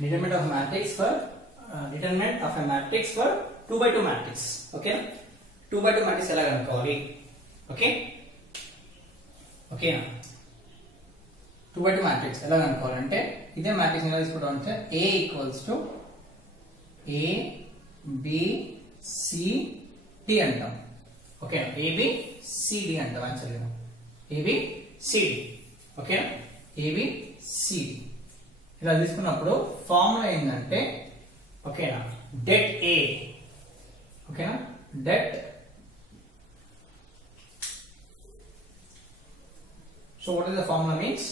determinant of a matrix for determinant of a matrix for 2 by 2 matrix. Okay, 2 by 2 matrix ఎలా కనుక్కోవాలి? ఓకే ఓకేనా, 2 by 2 matrix ఎలా కనుక్కోవాలంటే ఇదే matrix ఎలా తీసుకుంటాం అంటే A equals to A B C D అంటాం. Okay, A B C D అంటాం. యాక్చువల్గా A B C D. ఓకేనా, A B C D ఇలా తీసుకున్నప్పుడు ఫార్ములా ఏంటంటే ఓకేనా, డెట్ A. ఓకేనా, debt. So what is the formula means?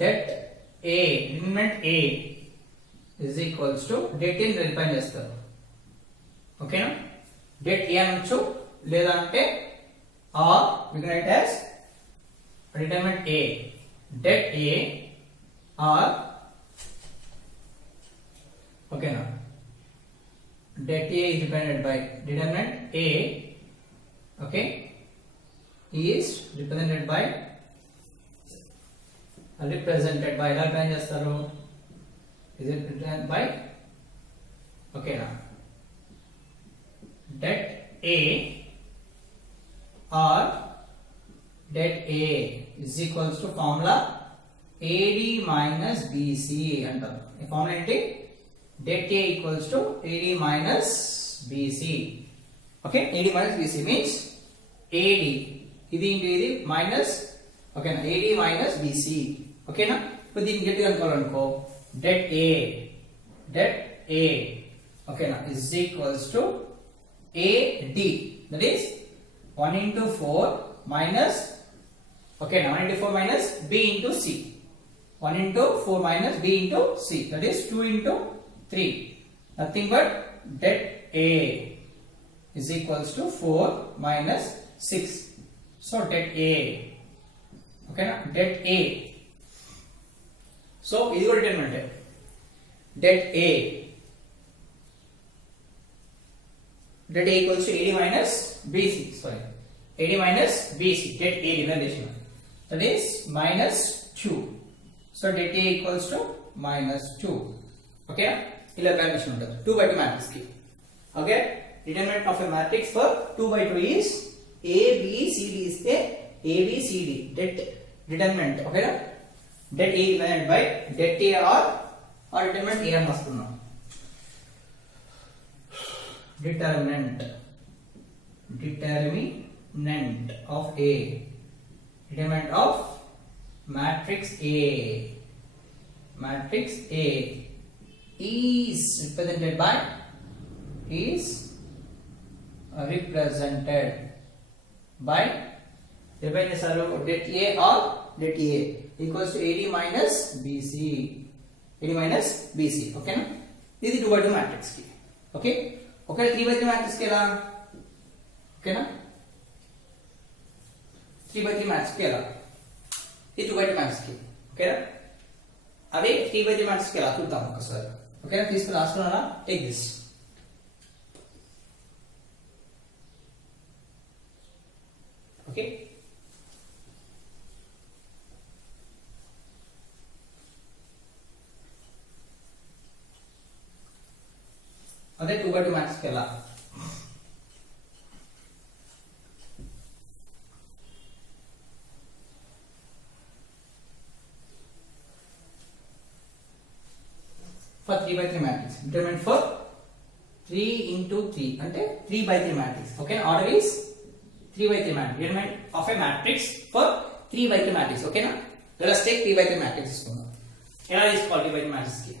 Det A, determinant A is equals to det in define చేస్తారు. ఓకేనా, det A అనొచ్చు లేదా అంటే or we can write as determinant A, det A or ఓకేనా, det A is depended by determinant A. Okay, is represented by ఎలా డిఫైన్ చేస్తారు? is represented by ఓకేనా, det A or det A is equals to formula AD minus BC అంటారు. ఈ ఫార్ములా ఏంటి? det A equals to AD minus BC. Okay, AD minus BC means AD ఇది ఇది మైనస్ ఓకేనా, AD minus BC. ఓకేనా, ఇప్పుడు దీన్ని గట్టిగా అనుకోవాలనుకో det A ఓకేనా is equals to AD, that is 1 into 4 minus ఓకేనా 1 into 4 minus B into C, 1 into 4 minus B into C, that is 2 into 3, nothing but det A is equals to 4 minus 6. So det A, okay na, det A. So ఇది కూడా determinant det A equals to AD minus BC, sorry, AD minus BC, det A dividend, that is minus 2. So det A equals to minus 2. Okay na, ఇలా వాల్యుయేషన్ ఉంటుంది 2 by 2 matrix కి. Okay, determinant of a matrix for 2 by 2 is A B C D ఇస్తే A B C D det determinant. ఓకేనా, det A divided by det A or determinant A అని వస్తున్నాం. determinant of A, determinant of matrix A is represented by define చేశారు det A or det A equals to AD minus BC, ఓకేనా. ఇది 2 by 2 matrix కి. ఓకే, ఒకవేళ 3 by 3 matrix కి ఎలా? ఓకేనా, 3 by 3 matrix కి ఎలా? ఇది 2 by 2 matrix కి. ఓకేనా, అదే 3 by 3 matrix కి ఎలా చూద్దాం ఒకసారి. ఓకేనా, తీసుకుని రాసుకున్నారా? Take this. ఓకే, అదే 2 by 2 matrix కి ఎలా? For 3 by 3 matrix, determinant for 3 into 3 అంటే 3 by 3 matrix. Okay, order is 3 by 3 matrix, determinant of a matrix for 3 by 3 matrix. Okay na, let us take 3 by 3 matrix తీసుకుందాం. ఎలా తీసుకోవాలి 3 by 3 matrix కి?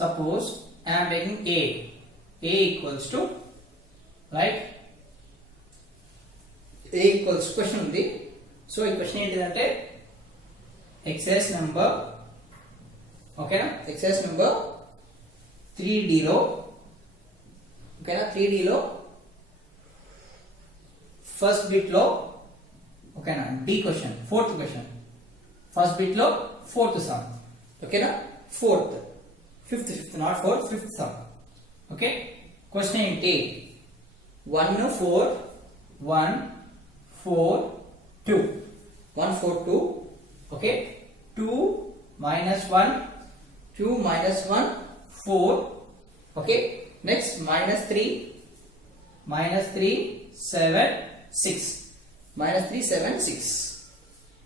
Suppose I am taking A equals to right, A equals question ఉంది. సో ఈ క్వశ్చన్ ఏంటిదంటే ఎక్సైజ్ నెంబర్ ఓకేనా, excise number 3D లో ఓకేనా, 3D లో ఫస్ట్ బిట్ లో ఓకేనా D question, fourth question, first bit లో ఫోర్త్ సమ్ ఓకేనా, fourth, fifth not fourth, fifth sum. Okay, question ఏంటి? 1 4 1 4 2 1 4 2. ఓకే, 2 minus 1 2 minus 1 4. Okay, next minus 3 7 6 minus 3 7 6.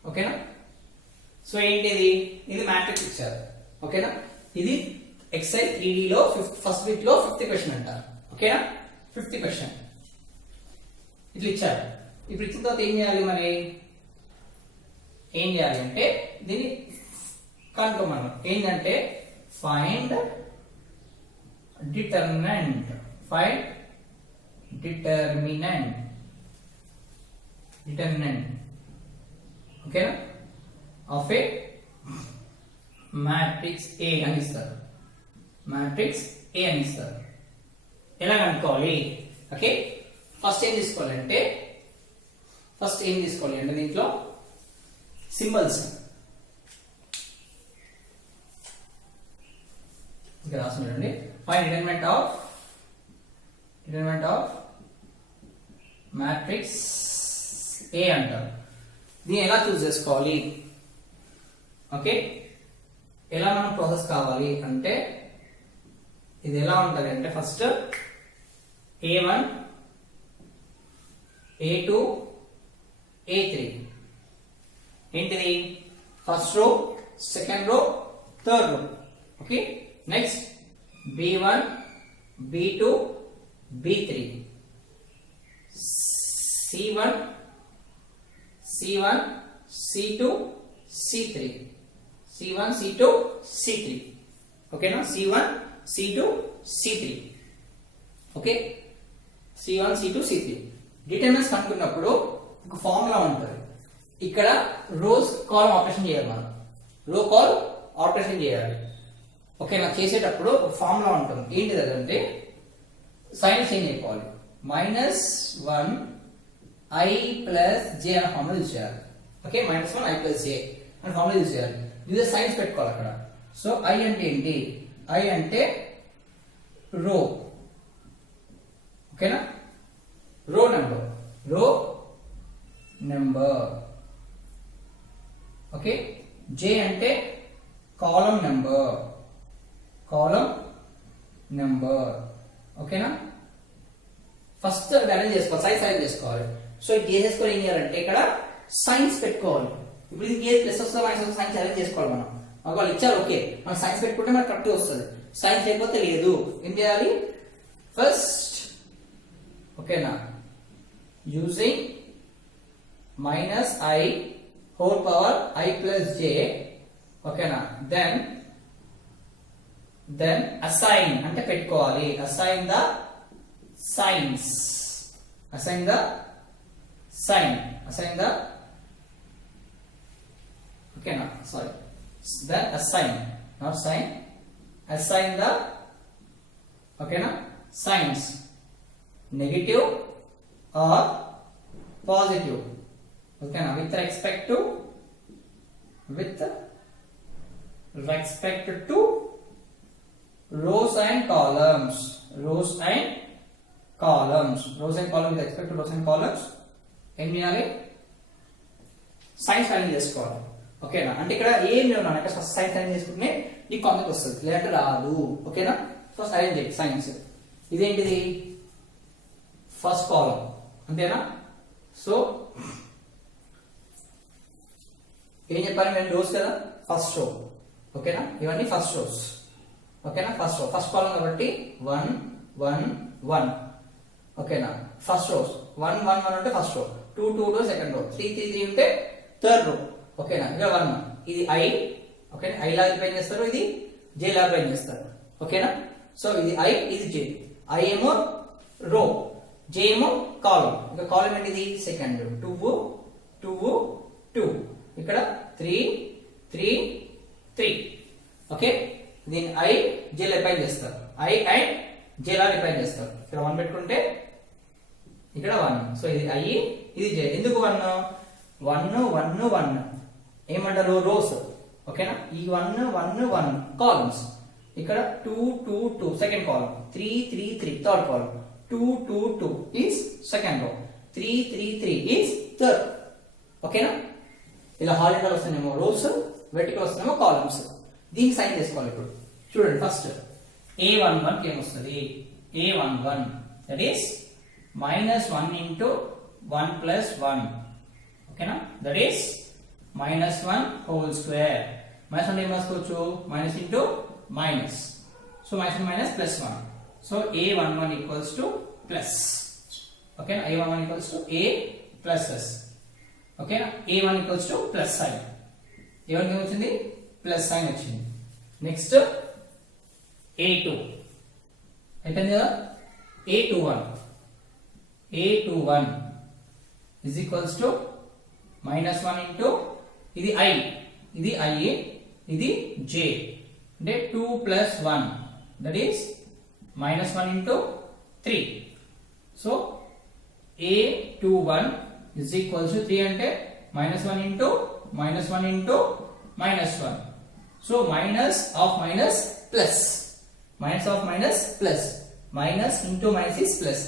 ఓకేనా? సో ఏంటిది, ఇది మ్యాట్రిక్స్ ఇచ్చారు. ఓకేనా, ఇది ఎక్సైజ్ 3D లో ఫస్ట్ వీక్ లో 5th క్వశ్చన్ అంటారు. ఓకేనా, 5th క్వశ్చన్ ఇట్లా ఇచ్చారు. ఇప్పుడు ఇచ్చిన తర్వాత ఏం చేయాలి, మరి ఏం చేయాలి అంటే దీన్ని కనుక్కో. మనం ఏంటంటే ఫైండ్ డిటర్మినెంట్, ఓకేనా, ఆఫ్ ఏ మ్యాట్రిక్స్ ఏ అని ఇస్తారు. మ్యాట్రిక్స్ ఏ అని ఇస్తారు. ఎలా కనుక్కోవాలి? ఓకే, ఫస్ట్ ఏం తీసుకోవాలి అంటే దీంట్లో సింబల్స్ ఇక్కడ రాస్తున్నాడండి. Find determinant of matrix A అంటారు. దీన్ని ఎలా చూస్ చేసుకోవాలి? ఓకే, ఎలా మనం ప్రాసెస్ కావాలి అంటే ఇది ఎలా ఉంటుంది అంటే ఫస్ట్ A1 A2 A3 ఏంటిది, first row, second row, third row. Okay, next B1 B2 B3 C1 C2 C3 C1 C2 C3. ఓకేనా, C1 C2 C3. Okay, C1 C2 C3 determinants కనుక్కున్నప్పుడు ఒక ఫార్ములా ఉంటుంది. ఇక్కడ రోస్ కాలమ్ ఆపరేషన్ చేయాలి. మనం రో call operation చేయాలి. ఓకేనా, చేసేటప్పుడు ఒక ఫార్ములా ఉంటుంది. ఏంటిది అదంటే సైన్ చేంజ్ అయిపోవాలి. -1 I plus J అనే ఫార్ములా యూజ్ చేయాలి. ఓకే, -1 I plus J అనే ఫార్ములా యూజ్ చేయాలి. ఇది సైన్స్ పెట్టుకోవాలి అక్కడ. సో I అంటే ఏంటి? I అంటే రో. ఓకేనా, రో నెంబర్. ఓకే, J అంటే కాలమ్ నెంబర్. ఓకేనా, ఫస్ట్ అరేంజ్ చేసుకోవాలి, సైన్స్ అరేంజ్ చేసుకోవాలి. సో ఇది చేసేసుకొని ఏం చేయాలంటే ఇక్కడ సైన్స్ పెట్టుకోవాలి. ఇప్పుడు ఇది ప్లస్ వస్తుంది మైనస్ వస్తుంది, సైన్స్ అరేంజ్ చేసుకోవాలి. మనం వాళ్ళు ఇచ్చారు. ఓకే, మనం సైన్స్ పెట్టుకుంటే మనకు కరెక్ట్ వస్తుంది. సైన్స్ లేకపోతే లేదు. ఏం చేయాలి? ఫస్ట్ ఓకేనా, using -I whole power I plus J. ఓకేనా, దెన్ అసైన్ అంటే పెట్టుకోవాలి. అసైన్ ద సైన్స్, ఓకేనా, sorry, then assign not sign, assign the ఓకేనా సైన్స్ నెగటివ్ ఆర్ పాజిటివ్. ఓకేనా, with respect to rows and columns with respect to rows and columns ఏం చేయాలి? Science arrange చేసుకోవాలి. ఓకేనా, అంటే ఇక్కడ ఏం లేవు, ఇక్కడ ఫస్ట్ సైన్స్ అరేంజ్ చేసుకుంటే నీకు కాన్సెప్ట్ వస్తుంది, లేదంటే రాదు. ఓకేనా, ఫస్ట్ అరేంజ్ చేయండి సైన్స్. ఇదేంటిది? ఫస్ట్ కాలం, అంతేనా? సో ఏం చెప్పాలి నేను? రోస్ కదా, ఫస్ట్ రో. ఓకేనా, ఇవన్నీ ఫస్ట్ రోస్. ఓకేనా, ఫస్ట్ కాలం కాబట్టి 1 1 1. ఓకేనా, ఫస్ట్ రోస్ 1 1 1 ఉంటే ఫస్ట్ రో, 2 2 2 సెకండ్ రో, 3 3 3 ఉంటే థర్డ్ రో. ఓకేనా, ఇక్కడ 1 ఇది I. ఓకేనా, I లా రిప్రజెంట్ చేస్తారు, ఇది J లా రిప్రజెంట్ చేస్తారు. ఓకేనా, సో ఇది I, ఇది J. I ఏమో రో, J ఏమో కాలం. ఇక కాలం ఏంటిది? సెకండ్. 2 2 2, ఇక్కడ 3 3 3. ఓకే, దీన్ని I J లా రిప్రజెంట్ చేస్తారు. I అండ్ J లా రిప్రజెంట్ చేస్తారు. ఇక్కడ 1 పెట్టుకుంటే ఇక్కడ 1. సో ఇది I, ఇది J. ఎందుకు 1 1 1 1 ఏమంటారు? రోస్. ఓకేనా, ఈ 1 1 1 కాలమ్స్. ఇక్కడ 2 2 2 second column, 3 3 3 third column, 2 2 2 is second row, 3 3 3 is third. ఓకేనా, ఇలా హారిజాంటల్ వస్తున్నాయేమో రోస్, వెర్టికల్ వస్తున్నాయేమో కాలమ్స్. దీనికి సైన్ చేసుకోవాలి ఇప్పుడు. చూడండి ఫస్ట్ a11 కి ఏమొస్తుంది, a11 దట్ ఈస్ -1 into 1 plus 1, ఓకేనా, that is -1 whole square. Minus అంటే ఏం రాసుకోవచ్చు, minus into minus, so minus minus plus 1, so a11 equals to plus, ఓకేనా, a11 equals to a plus s, ఓకేనా, a1 equals to plus sign, a1 కి వచ్చింది plus sign వచ్చింది. Next a2 అయిపోయింది కదా, a21 is equals to -1 into ఇది I, ఇది I, ఇది J, అంటే 2 plus 1 that is -1 into 3. So a21 is equals to 3 అంటే -1 into -1 into -1. So minus of minus plus, minus of minus plus, minus into minus is plus,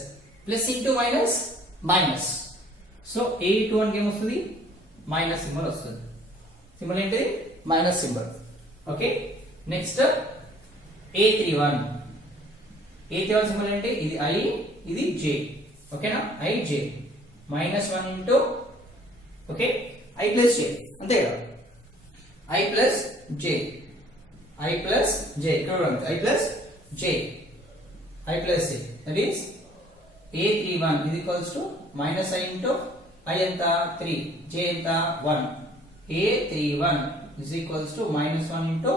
plus into minus minus. So a21 కి ఏమొస్తుంది, minus symbol వస్తుంది. సింబల్ ఏంటి, minus symbol. Okay, next a31 symbol ఏంటి, ఇది I, ఇది J, ఓకేనా, I J, -1 into, okay, I plus J, అంతే కదా, I plus J, ఇక్కడ I plus J, that is a31 is equals to minus I into I ఎంత 3, J ఎంత 1, a31 is equals to -1 into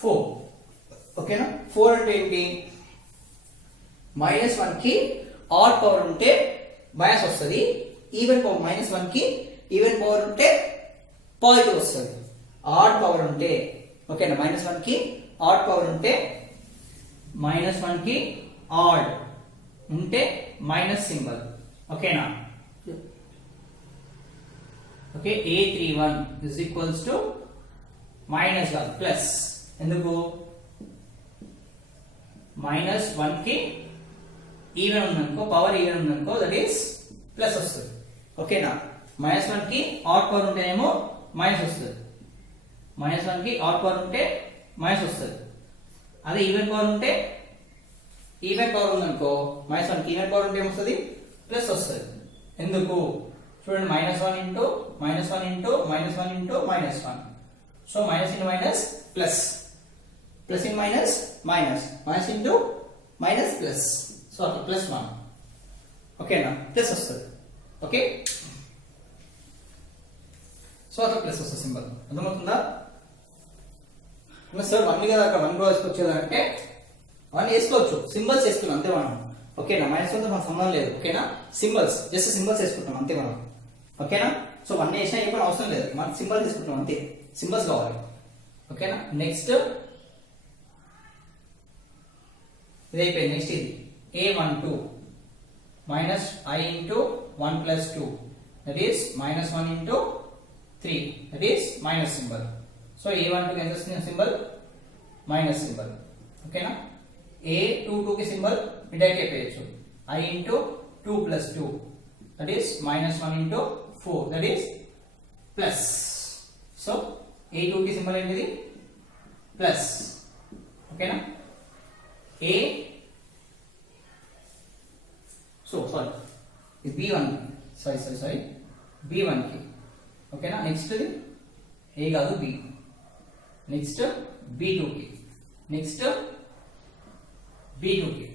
4, ఓకేనా. 4 అంటే ఏంటి, -1 కి ఆడ్ పవర్ ఉంటే మైనస్ వస్తుంది, ఈవెన్ పవర్ -1 కి ఈవెన్ పవర్ ఉంటే పాజిటివ్ వస్తుంది. ఆడ్ పవర్ ఉంటే, ఓకేనా, -1 కి ఆడ్ పవర్ ఉంటే, -1 కి ఆడ్ ఉంటే మైనస్ సింబల్, ఓకేనా. Okay, a31 is equals to -1 ప్లస్, ఎందుకు, -1 కి ఈవెన్ ఉందనుకో, పవర్ ఈవెన్ ఉందనుకో, దట్ ఈస్ ప్లస్ వస్తుంది, ఓకేనా. -1 కి ఆడ్ పవర్ ఉంటేనేమో మైనస్ వస్తుంది, -1 కి ఆడ్ పవర్ ఉంటే మైనస్ వస్తుంది. అదే ఈవెన్ పవర్ ఉంటే, ఈవెన్ పవర్ ఉందనుకో, -1 కి ఈవెన్ పవర్ ఉంటే ఏమొస్తుంది, ప్లస్ వస్తుంది. ఎందుకు, చూడండి, -1 into -1 into -1 into -1, so minus into minus plus, plus in minus minus, minus into minus plus, so అక్కడ +1, ఓకేనా, ప్లస్ వస్తుంది. ఓకే, సో అక్కడ ప్లస్ వస్తుంది సింబల్, అర్థమవుతుందా. సార్ 1 కదా, అక్కడ 1 వేసుకొచ్చేదంటే 1 వేసుకోవచ్చు, సింబల్స్ వేసుకున్నాం అంతే మనం, ఓకేనా. -1 తో మనకు సంబంధం లేదు, ఓకేనా, సింబల్స్, జస్ట్ సింబల్స్ వేసుకుంటాం అంతే మనం, ఓకేనా. సో 1 వేసినా ఏ పని అవసరం లేదు, మనం సింబల్ తీసుకుంటాం అంతే, సింబల్స్ కావాలి, ఓకేనా. నెక్స్ట్ ఇది అయిపోయింది. నెక్స్ట్ ఇది a12 -I into 1 plus 2, that is -1 into 3, that is minus symbol. So a12 కి ఎంత వస్తుంది సింబల్, మైనస్ సింబల్, ఓకేనా. a22 కి సింబల్ డైరెక్ట్ చెప్పేయచ్చు, I into 2 plus 2, that is -1 into 4, that is plus. So a2 కి సింబల్ ఏంటిది, ప్లస్, ఓకేనా. a సో సారీ ఇది b1, సారీ b1 కి, ఓకేనా. నెక్స్ట్ ఏ కాదు b, నెక్స్ట్ b2 కి, నెక్స్ట్ b2 కి,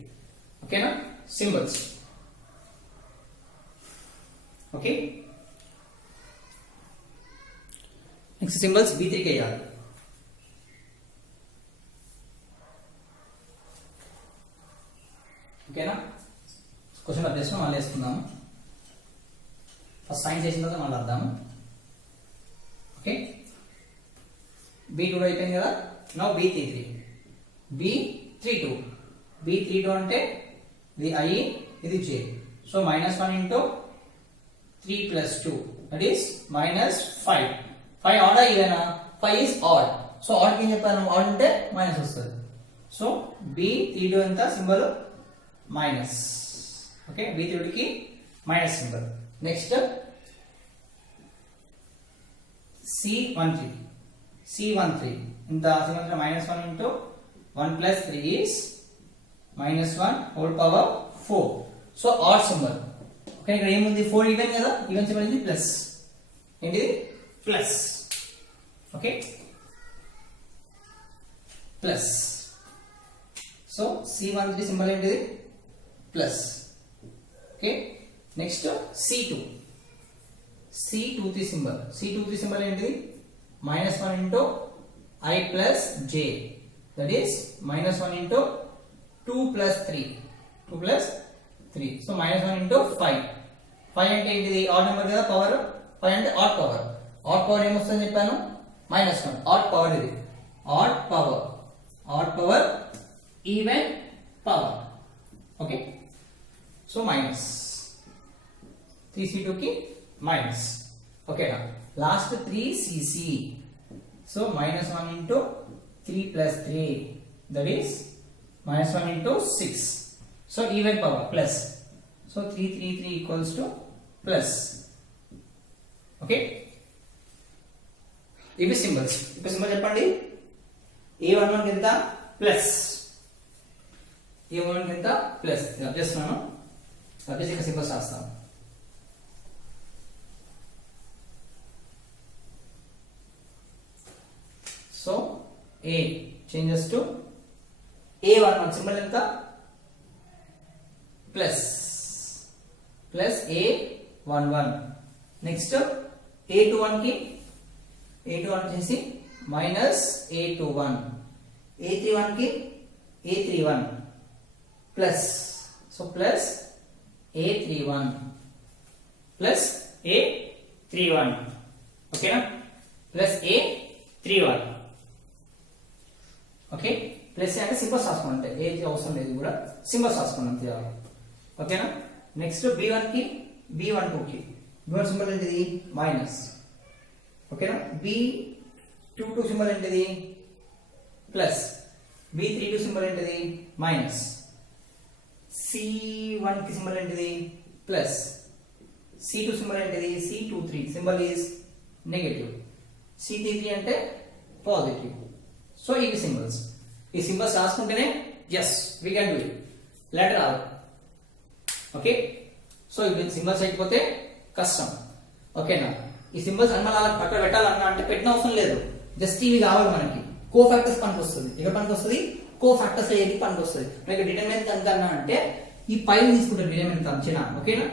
ఓకేనా, symbols. Okay, next symbols b3 కి వేయాలి, ఓకేనా. క్వశ్చన్ అప్డేషన్ మళ్ళీ వేసుకుందాము, ఫస్ట్ సైన్ చేసిన తర్వాత మళ్ళీ అర్థాము. ఓకే, b2 అయిపోయింది కదా, నౌ b32 అంటే ఇది I, ఇది J, సో -1 into 3 plus 2, that is -5. 5 ఆడా ఈవెనా, 5 is odd, సో ఆడ్ కి ఏం చెప్పాను, ఆడ్ ఉంటే మైనస్ వస్తుంది. సో b32 ఎంత సింబల్, మైనస్, ఓకే, b32 కి minus symbol. Next c13 C13 ఇంత C13 minus 1 into 1 plus 3 is minus 1 whole power 4. So odd symbol. Okay ఇక్కడ ఏముంది 4 ఈవెన్ కదా, ఈవెన్ సింబల్ ఇది ప్లస్, ఏంటిది plus. Okay plus. So C13 symbol ఏంటిది plus. Okay next C23 symbol ఏంటిది minus 1 into I plus j, that is minus 1 into 2 plus 3. So minus 1 into 5 అంటే ఏంటిది odd number కదా, పవర్ 5 అంటే ఆడ్ పవర్ ఏమొస్తుంది చెప్పాను minus 1. ఆడ్ పవర్ ఇది, odd power even power. Okay so minus 3C2 కి మైనస్. ఓకేనా లాస్ట్ 3cc. సో minus 1 into 3 plus 3, that is minus 1 into 6. So even power plus. So 3 equals to plus. Okay. ఇవి సింబల్స్. ఇప్పుడు సింబల్ చెప్పండి. A11 ఎంత ప్లస్, A11 ఎంత ప్లస్. చేస్తున్నాను ఇక సింబల్స్ రాస్తాను. So A changes to A11 symbol ఎంత ప్లస్ A11. నెక్స్ట్ A21 కి వచ్చేసి మైనస్ A21, A31 కి A31 plus. So plus A31 plus A31. ఓకేనా ప్లస్ A31. ఓకే ప్లస్ అంటే సింబల్స్ రాసుకోండి, ఏది అవసరం లేదు కూడా, సింబల్స్ రాసుకోండి అంతే. ఓకేనా నెక్స్ట్ B1 కి B12 కి B1 సింబల్ ఏంటిది మైనస్. ఓకేనా B22 సింబల్ ఏంటిది ప్లస్, B32 సింబల్ ఏంటిది మైనస్, C1 కి సింబల్ ఏంటిది ప్లస్, C2 సింబల్ ఏంటిది C23 symbol is negative, C33 అంటే పాజిటివ్. సో ఇవి సింబల్స్. ఈ సింబల్స్ రాసుకుంటేనే as we can do it later all. Okay so ఇవి సింబల్స్ అయిపోతే కష్టం. ఓకేనా ఈ సింబల్స్ అన్న అలా పక్కన పెట్టాలన్నా అంటే పెట్టిన అవసరం లేదు, జస్ట్ ఇవి కావాలి మనకి. కో ఫ్యాక్టర్స్ పనికి వస్తుంది. ఇక్కడ పనికి వస్తుంది కో ఫ్యాక్టర్స్ ఏది పనికి వస్తుంది. మనకి డిటర్మినెంట్ ఎంత అన్నా అంటే ఈ పై తీసుకుంటాం, డిటర్మినెంట్ అంచనా. ఓకేనా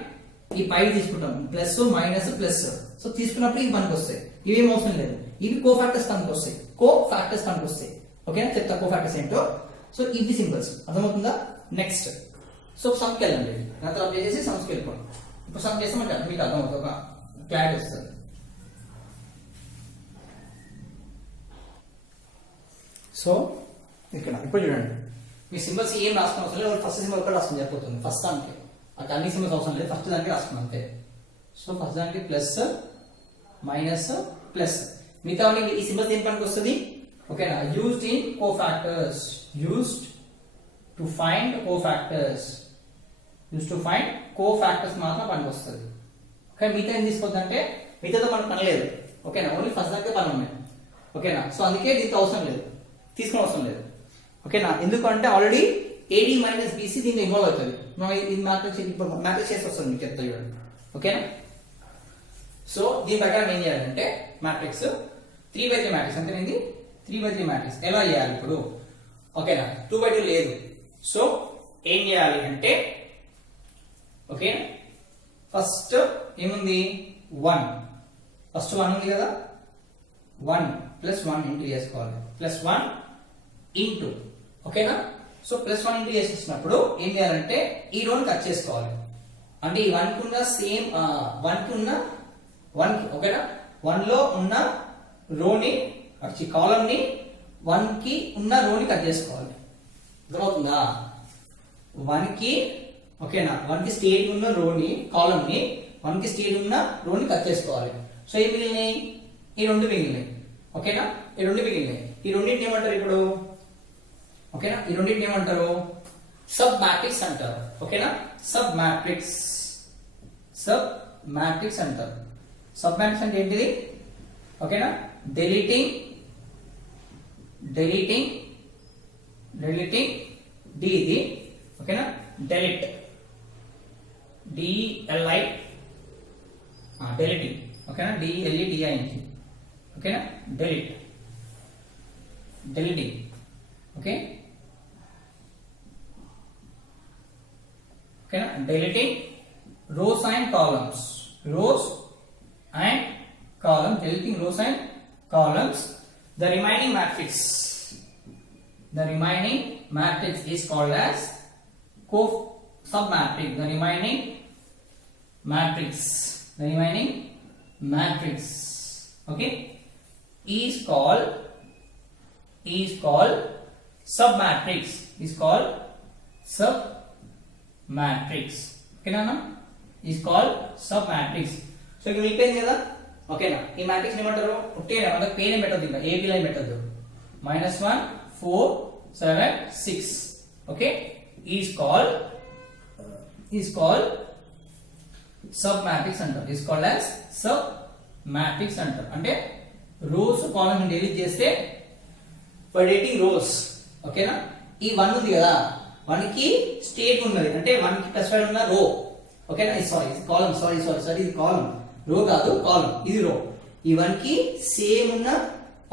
ఈ పై తీసుకుంటాం ప్లస్ మైనస్ ప్లస్. సో తీసుకున్నప్పుడు ఇవి పనికి వస్తాయి, ఇవేం అవసరం లేదు. ఇవి కో ఫ్యాక్టర్స్ పనికి వస్తాయి, ఓకేనా చెప్తా కో ఫ్యాక్టర్స్ ఏంటో. సో ఇవి సింబల్స్ అర్థమవుతుందా. నెక్స్ట్ సో సమ్కి వెళ్ళండి, నా తర్వాత చేసి సమ్స్కి వెళ్ళిపోండి. ఇప్పుడు సమ్ చేస్తామంటే మీకు అర్థమవుతుంది, ఒక క్లారిటీ వస్తుంది. సో ఇక్కడ ఇప్పుడు చూడండి, మీ సింబల్స్ ఏం రాసుకుని అవసరం లేదు, ఫస్ట్ సింబల్ కూడా రాసుకుని సరిపోతుంది. ఫస్ట్ దానికి అక్కడ అన్ని సింబల్స్ అవసరం లేదు, ఫస్ట్ దానికి రాసుకున్నాం అంతే. సో ఫస్ట్ దానికి ప్లస్ మైనస్ ప్లస్, మిగతా ఈ సింబల్స్ దేని పనికి వస్తుంది. ఓకేనా used in cofactors, used to find cofactors మాత్రం పనికి వస్తుంది. ఓకే మిగతా ఏం తీసుకోవద్దంటే మిగతాతో మనకు పని లేదు. ఓకేనా ఓన్లీ ఫస్ట్ దానికే పని ఉన్నాయి. ఓకేనా సో అందుకే దీంతో అవసరం లేదు, తీసుకునే అవసరం లేదు. ఓకేనా ఎందుకంటే ఆల్రెడీ ఏడి మైనస్ బీసీ దీంట్లో ఇన్వాల్వ్ అవుతుంది. ఇది మ్యాట్రిక్స్ చేసి వస్తుంది మీకు చెప్తా చూడండి. ఓకేనా సో దీని ప్రకారం ఏం చేయాలంటే మ్యాట్రిక్స్ 3/3 మ్యాట్రిక్స్ అంటే ఇది 3/3 మ్యాట్రిక్స్ ఎలా చేయాలి ఇప్పుడు. ఓకేనా 2/2 లేదు. సో ఏం చేయాలి అంటే ఓకే ఫస్ట్ ఏముంది 1, ఫస్ట్ 1 ఉంది కదా, 1 + 1 ఇంటూ చేసుకోవాలి, +1 ఇంటూ. ఓకేనా సో +1 ఇంటూ చేసేసినప్పుడు ఏం చేయాలంటే ఈ రోని కట్ చేసుకోవాలి. అంటే ఈ 1 కి ఉన్న సేమ్ 1 కి ఉన్న 1 కి ఓకేనా 1 లో ఉన్న రోని కాలం ని 1 కి ఉన్న రోని కట్ చేసుకోవాలి. అర్థమవుతుందా 1 కి ఓకేనా 1 కి స్టేట్ ఉన్న రోని కాలం ని 1 కి స్టేట్ ఉన్న రోని కట్ చేసుకోవాలి. సో ఏం మిగిలినాయి ఈ రెండు మిగిలినాయి. ఓకేనా ఈ రెండు మిగిలినాయి. ఈ రెండింటిని ఏమంటారు ఇప్పుడు. ఓకేనా ఈ రెండింటిని ఏమంటారు సబ్ మ్యాట్రిక్స్ అంటారు. ఓకేనా సబ్ మ్యాట్రిక్స్ అంటారు. సబ్ మ్యాట్రిక్స్ అంటే ఏంటిది. ఓకేనా డిలీటింగ్ deleting d ఇది ఓకేనా delete DLI deleting ఓకేనా DLETING ఓకేనా deleting ఓకే ఓకేనా deleting rows and columns deleting rows and columns. The remaining matrix is called as submatrix. The remaining matrix okay is called submatrix. Okay na is called submatrix. So ఇక్కడ అయిపోయింది కదా ఓకేనా ఈ మ్యాట్రిక్స్ ఏమంటారు పుట్టేనా మనకు పేరు ఏం పెట్టొద్దు ఇంకా ఏబి లైన్ పెట్టొద్దు -1 4 7 6 ఓకే is called submatrix అంటారు. is called as submatrix అంటారు. అంటే రోస్ కాలమ్ డిలీట్ చేస్తే for deleting rows ఓకేనా ఈ 1 ఉంది కదా 1 కి స్టేట్ ఉన్నది అంటే 1 కి స్పెసిఫైడ్ ఉన్న రో ఓకేనా సారీ కాలమ్ సారీ ఇది కాలమ్ రో కాదు కాలమ్ ఇది రో ఈ 1 కి సేమ్ ఉన్న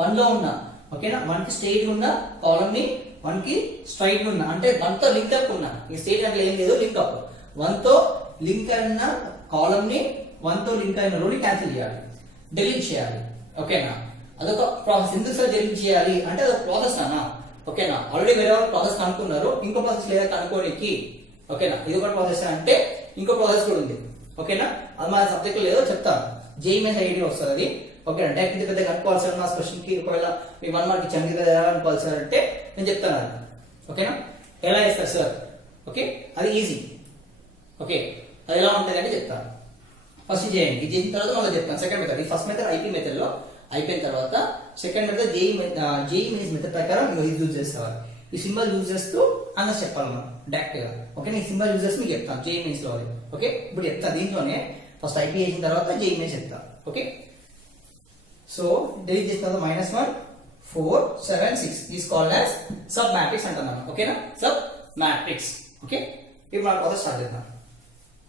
1 లో ఉన్న ఓకేనా 1 కి స్ట్రైట్ ఉన్న కాలమ్ ని 1 కి స్ట్రైట్ ఉన్న అంటే 1 తో లింక్ అప్ ఉన్న ఈ స్ట్రైట్ అంటే ఏం లేదు లింక్ అప్ 1 తో లింక్ అయిన కాలమ్ ని 1 తో లింక్ అయిన రో ని క్యాన్సిల్ చేయాలి డిలీట్ చేయాలి ఓకేనా అదొక ప్రాసెస్. ఎందుకు సార్ డిలీట్ చేయాలి అంటే అదొక ప్రాసెస్ అన్నా ఓకేనా ఆల్రెడీ వేరే వాళ్ళు ప్రాసెస్ కనుక్కున్నారు ఇంకో ప్రాసెస్ లేదా కనుక్కోనికి ఓకేనా ఇది ఒక ప్రాసెస్ అంటే ఇంకో ప్రాసెస్ కూడా ఉంది ఓకేనా అది మా సబ్జెక్ట్ లేదో చెప్తాను జేఈ మెయిన్స్ ఐడి వస్తుంది అది ఓకేనా డైరెక్ట్ ఇంత పెద్ద కనుక్కోవాలి సార్ మా క్వశ్చన్ కి ఒకవేళ మీ 1 మార్క్ ఇచ్చాను కదా ఎలా అనుకోవాలి సార్ అంటే నేను చెప్తాను అది ఓకేనా ఎలా ఇస్తారు సార్ ఓకే అది ఈజీ ఓకే అది ఎలా ఉంటుంది అంటే చెప్తాను. ఫస్ట్ చేయండి ఇది చేసిన తర్వాత మళ్ళీ చెప్తాను సెకండ్ మెథడ్ ఈ ఫస్ట్ మెథడ్ ఐపీ మెథడ్ లో అయిపోయిన తర్వాత second method JEE mains method ప్రకారం ఇది యూజ్ చేస్తారు. ఈ సింబల్ యూజ్ చేస్తూ అన్నది చెప్పాలి మనం డైరెక్ట్ గా ఓకే ఈ సింబల్ యూజ్ చేసి మీకు చెప్తాను జేఈ మెయిన్స్ లో ఓకే ఇప్పుడు చెప్తా దీంట్లోనే ఫస్ట్ ఐపీ చేసిన తర్వాత జేఈ మెయిన్స్ చెప్తా ఓకే. సో డిలీట్ చేసిన తర్వాత -1 4 7 6 is called as sub matrix అంటున్నాను ఓకేనా సబ్ మ్యాట్రిక్స్ ఓకే. ఇప్పుడు మనం ప్రాసెస్ స్టార్ట్ చేద్దాం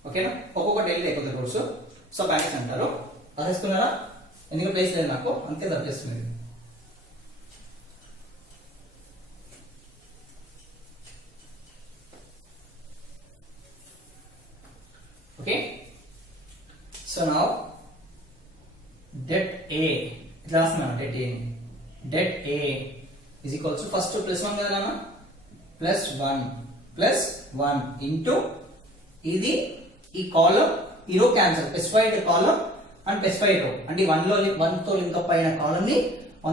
ఓకేనా ఒక్కొక్క డైలీ అయిపోతుంది కోర్సు సబ్ మ్యాట్రిక్స్ అంటారు రాసేసుకున్నారా ఎందుకంటే ప్లేస్ లేదు నాకు అంతే తప్పేస్తుంది okay. So now det a ఇట్లా రాస్తున్నాను det a is equals to first +1 కదా నాన్న +1 ఇంటూ ఇది ఈ కాలమ్ ఈ రో cancel specified column and specified రో అంటే 1 తో లింక్ అప్ అయిన కాలమ్ ని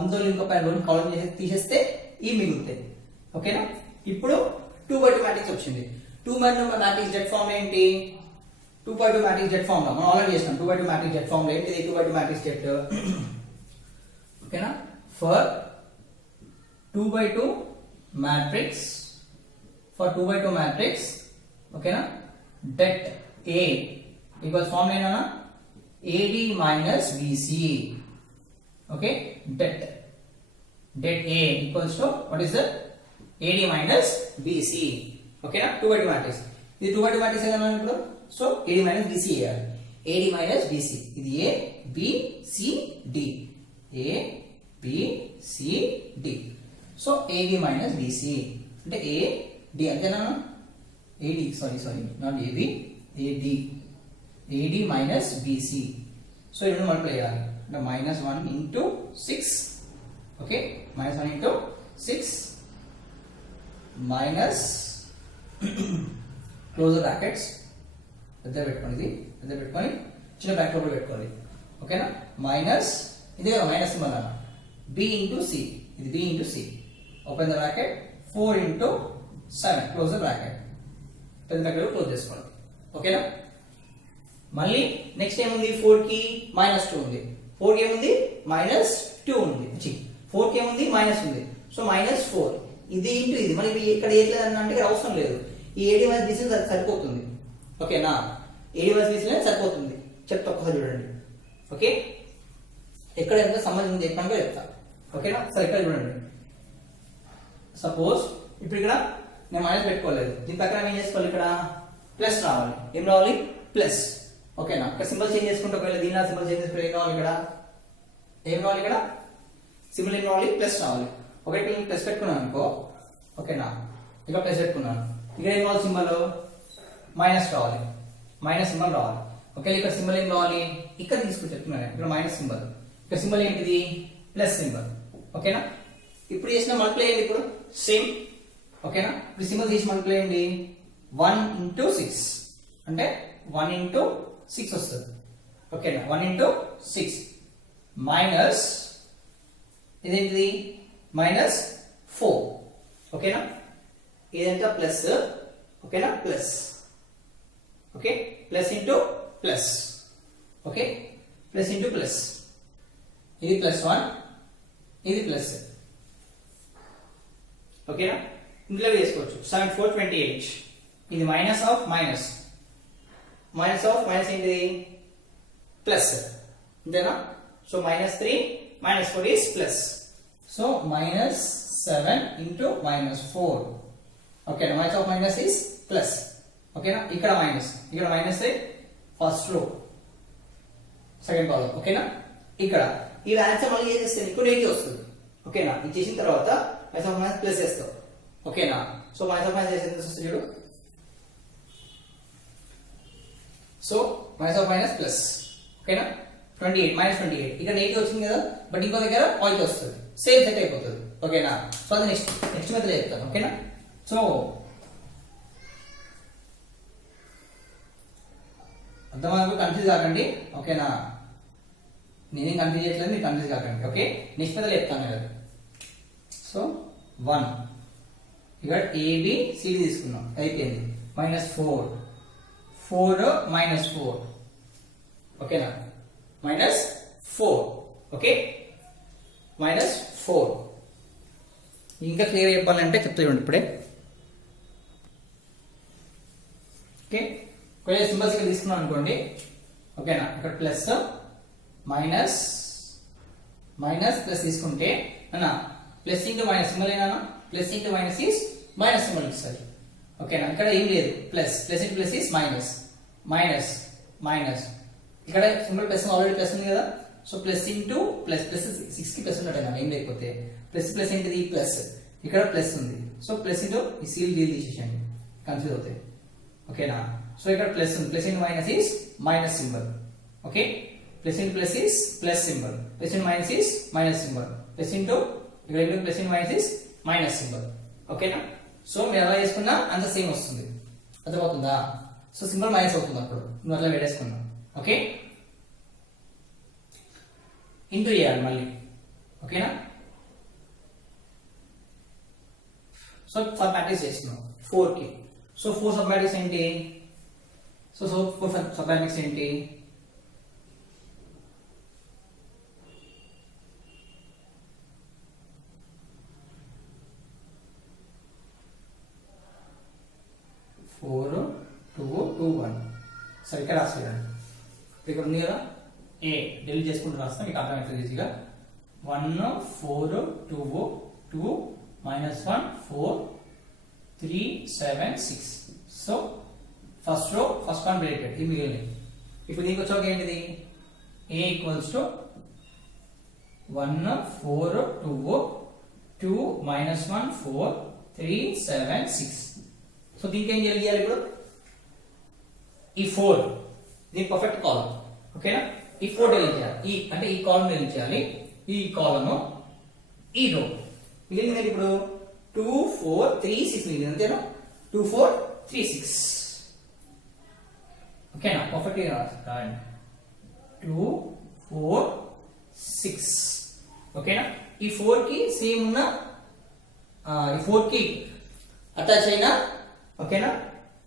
1 తో లింక్ అప్ అయిన రో ని కాలమ్ తీసేస్తే ఈ మిగులుతాయి ఓకేనా. ఇప్పుడు 2/2 మ్యాట్రిక్స్ వచ్చింది 2/2 మ్యాట్రిక్స్ డెట్ ఫార్మ్ ఏంటి 2/2 మ్యాట్రిక్స్ డెట్ ఫార్మ్ లో మనం ఆల్రెడీ చేస్తాం 2/2 మ్యాట్రిక్స్ డెట్ ఫార్మ్ లో ఏంటిది 2/2 మ్యాట్రిక్స్ డెట్ ఓకేనా ఫర్ 2/2 మ్యాట్రిక్స్ ఓకేనా det a ఈక్వల్స్ ఫార్మ్ ఏంటన్నా AD minus BC okay det a equals to what is that AD minus BC okay na 2/2 matrix ఇది 2/2 matrix కదా ఇప్పుడు సో AD minus BC చేయాలి AD minus BC ఇది A B C D A B C D so AD minus BC అంటే A D అంతేనా AD sorry not AB AD AD minus BC so you don't multiply it -1 into 6 okay -1 into 6 minus close the brackets పెద్ద పెట్టుకోండి చిన్న బ్రాకెట్ లో పెట్టుకోవాలి ఓకేనా మైనస్ ఇది minus symbol అన్న b into c ఇది b into c open the bracket 4 into 7 క్లోజ్ ద బ్రాకెట్ పెద్ద బ్రాకెట్ క్లోజ్ చేసుకోండి ఓకేనా. మళ్ళీ నెక్స్ట్ ఏముంది 4 కి -2 ఉంది 4 కి ఏముంది -2 ఉంది 4 కి ఏముంది మైనస్ ఉంది సో -4 ఇది ఇంటూ ఇది మనకి ఇక్కడ ఏం లేదన్నా అంటే అవసరం లేదు ఈ AD minus BC సరిపోతుంది ఓకేనా AD minus BC సరిపోతుంది చెప్తా ఒక్కసారి చూడండి ఓకే ఎక్కడ ఎంత సంబంధం ఉంది చెప్పడానికి చెప్తా ఓకేనా సరే ఇక్కడ చూడండి సపోజ్ ఇప్పుడు ఇక్కడ నేను మైనస్ పెట్టుకోలేదు, దీని ప్రకారం ఏం చేసుకోవాలి, ఇక్కడ ప్లస్ రావాలి. ఏం రావాలి, ప్లస్. ఓకేనా, ఇక్కడ సింబల్ చేంజ్ చేసుకుంటే ఒకవేళ దీని సింబల్ చేంజ్ చేసుకుంటే ఏం రావాలి, ఇక్కడ ఏం రావాలి, ఇక్కడ సింబల్ ఏం రావాలి, ప్లస్ రావాలి. ఒకటి నేను ప్లస్ పెట్టుకున్నాను అనుకో, ఓకేనా, ఇక్కడ ప్లస్ పెట్టుకున్నాను, ఇక్కడ ఏం రావాలి, సింబల్ మైనస్ రావాలి, మైనస్ సింబల్ రావాలి. ఓకే, ఇక్కడ సింబల్ ఏం రావాలి, ఇక్కడ తీసుకుని చెప్తున్నాను, ఇక్కడ మైనస్ సింబల్, ఇక్కడ సింబల్ ఏంటిది, ప్లస్ సింబల్. ఓకేనా, ఇప్పుడు చేసిన మల్టిప్లై అయ్యింది, ఇప్పుడు సేమ్. ఓకేనా, ఇప్పుడు సింబల్ తీసి మల్టిప్లై అయ్యింది, 1 into 6 అంటే 1 into 6 వస్తుంది. ఓకేనా, 1 into 6 మైనస్ ఇదేంటిది, మైనస్ 4. ఓకేనా, ఇదంతా ప్లస్. ఓకేనా, plus. Okay, plus into plus. Okay, plus into plus, ఇది ప్లస్ 1, ఇది ప్లస్. ఓకేనా, ఇందులో చేసుకోవచ్చు. 7 4 28, ఇది minus of minus, minus of minus ఏంటిది, ప్లస్. అంతేనా, సో మైనస్ 3 మైనస్ 4 is plus. So minus 7 into minus 4. ఓకేనా, minus of minus is plus. ఓకేనా, ఇక్కడ మైనస్, ఇక్కడ minus first row second column. ఓకేనా, ఇక్కడ ఈ ఆన్సర్ మళ్ళీ ఏం చేస్తే నీకు నెగిటివ్ వస్తుంది. ఓకేనా, ఇది చేసిన తర్వాత మైనస్ ఆఫ్ మైనస్ ప్లస్ చేస్తావు. ఓకేనా, సో మైనస్ ఆఫ్ మైనస్ చేసి ఎంత వస్తుంది చూడు, so minus of minus plus. ఓకేనా, 28 మైనస్ 28, ఇక్కడ నెగిటివ్ వచ్చింది కదా, బట్ ఇంకో దగ్గర పాయింట్ వస్తుంది, సేమ్ సెట్ అయిపోతుంది. ఓకేనా, సో అది నెక్స్ట్ మెథడ్ చెప్తాను. ఓకేనా, సో అర్థమవుతుంది, కన్ఫ్యూజ్ కాకండి. ఓకేనా, నేనేం కన్ఫ్యూజ్ చేయట్లేదు, మీరు కన్ఫ్యూజ్ కాకండి. ఓకే, నెక్స్ట్ మెథడ్ చెప్తాను నేను. సో 1 ఇక్కడ ABCD తీసుకున్నాం, అయిపోయింది. మైనస్ 4 4 మైనస్ 4. ఓకేనా, మైనస్ 4. Okay, minus 4. ఇంకా క్లియర్ చెప్పాలంటే చెప్తా చూడండి ఇప్పుడే. ఓకే, కొన్ని సింబల్స్ ఇక్కడ తీసుకున్నాం అనుకోండి. ఓకేనా, ఇక్కడ ప్లస్ మైనస్ మైనస్ ప్లస్ తీసుకుంటే అన్నా ప్లస్ ఇంటూ మైనస్ సింబల్ ఏనా, plus into minus is minus symbol ఇస్తుంది. ఓకేనా, ఇక్కడ ఏం లేదు, plus plus into plus is minus, minus minus, ఇక్కడ సింబల్ ప్లస్ ఆల్రెడీ ప్లస్ ఉంది కదా, so plus into plus, plus 6 కి ప్లస్ ఉన్నట్టు ఏం లేకపోతే ప్లస్ ప్లస్ ఏంటిది ప్లస్, ఇక్కడ ప్లస్ ఉంది, సో ప్లస్ ఇంటూ ఈ సీల్ డీల్ తీసేసండి, కన్ఫ్యూజ్ అవుతాయి. ఓకేనా, సో ఇక్కడ ప్లస్ ఉంది, plus into minus is minus symbol. Okay, plus into plus is plus symbol, plus into minus is minus symbol, plus into ఇక్కడ plus into minus is minus symbol. ఓకేనా, so మీరు ఎలా చేసుకున్నా అంత సేమ్ వస్తుంది. అర్థమవుతుందా, సో సింబల్ మైనస్ అవుతుంది అప్పుడు నువ్వు అట్లా వేడేసుకున్నావు. ఓకే, ఇంటూ చేయాలి మళ్ళీ. ఓకేనా, సో సబ్ మ్యాట్రిక్స్ చేస్తున్నావు 4 కి. సో 4 సబ్ మ్యాట్రిక్స్ ఏంటి, సో 4 సబ్ మ్యాట్రిక్స్ ఏంటి, సరే ఇక్కడ రాస్తాను, ఇక్కడ ఉంది కదా ఏ డెలిట్ చేసుకుంటూ రాస్తాం, మీకు అర్థమవుతుంది ఈజీగా. 1 4 2 2 minus 1 4 3 7 6. So first row first one bracket, ఇది మిగిలింది. ఇప్పుడు దీనికి వచ్చాక ఏంటిది, A equals to 1 4 2 2 minus 1 4 3 7 6. So దీనికి ఏం చేయాలి ఇప్పుడు, ఈ 4 దీని పర్ఫెక్ట్ కాలం. ఓకేనా, ఈ 4 డెలిట్ చేయాలి, ఈ అంటే ఈ కాలం డెలిట్ చేయాలి, ఈ కాలము ఈ రో మిగిలింది. ఇప్పుడు 2 4 3 6 మిగిలింది, అంతేనా, 2 4 3 6. ఓకేనా, పర్ఫెక్ట్ గా రాయండి, 2 4 6. ఓకేనా, ఈ 4 కి సేమ్ ఉన్న ఈ 4 కి అటాచ్ అయిన ఓకేనా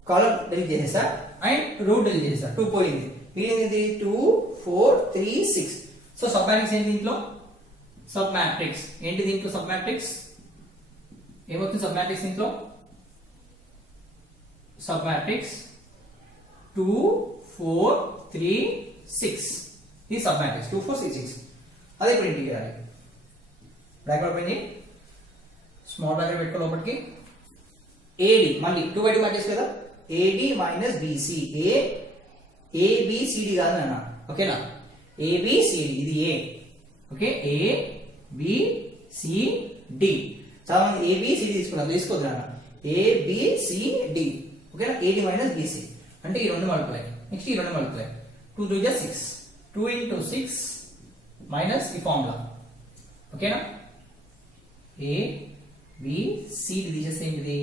కాలం డెలిట్ చేసేసా అండ్ రో డెలిట్ చేసేసా, 2 పోయింది, మిగిలింది 2 4 3 6. సో సబ్ మ్యాట్రిక్స్ ఏంటి దీంట్లో, సబ్ మ్యాట్రిక్స్ ఏంటి దీంట్లో, సబ్ మ్యాట్రిక్స్ ఏమవుతుంది, సబ్ మ్యాట్రిక్స్ దీంట్లో సబ్ మ్యాట్రిక్స్ 2 4 3 6. ఇది సబ్ మ్యాట్రిక్స్ 2 4 6 6. అదే ఇప్పుడు ఇంటికి రాయాలి, బ్రాకెట్ ఓపెన్ చేయి. స్మాల్ బ్రాకెట్ పెట్టుకో లోపలికి ఏడి మళ్ళీ 2 బై 2 మ్యాచ్ కదా ఏడి మైనస్ బీసీ ఏబిసిడి కాదు నాన్న ఓకేనా ఏబిసిడి ఇది ఏ ఓకే ఏబిసిడి చాలా మంది ఏబిసిడి తీసుకున్నారు తీసుకోవద్దు నాన్న ఏబిసిడి ఓకేనా ఏడి మైనస్ బీసీ అంటే ఈ రెండు మల్టిప్లై నెక్స్ట్ ఈ రెండు మల్టిప్లై 2 2 6 2 into 6 మైనస్ ఈ ఫార్ములా ఓకేనా ఏ బి సి తీసేస్తే ఏంటిది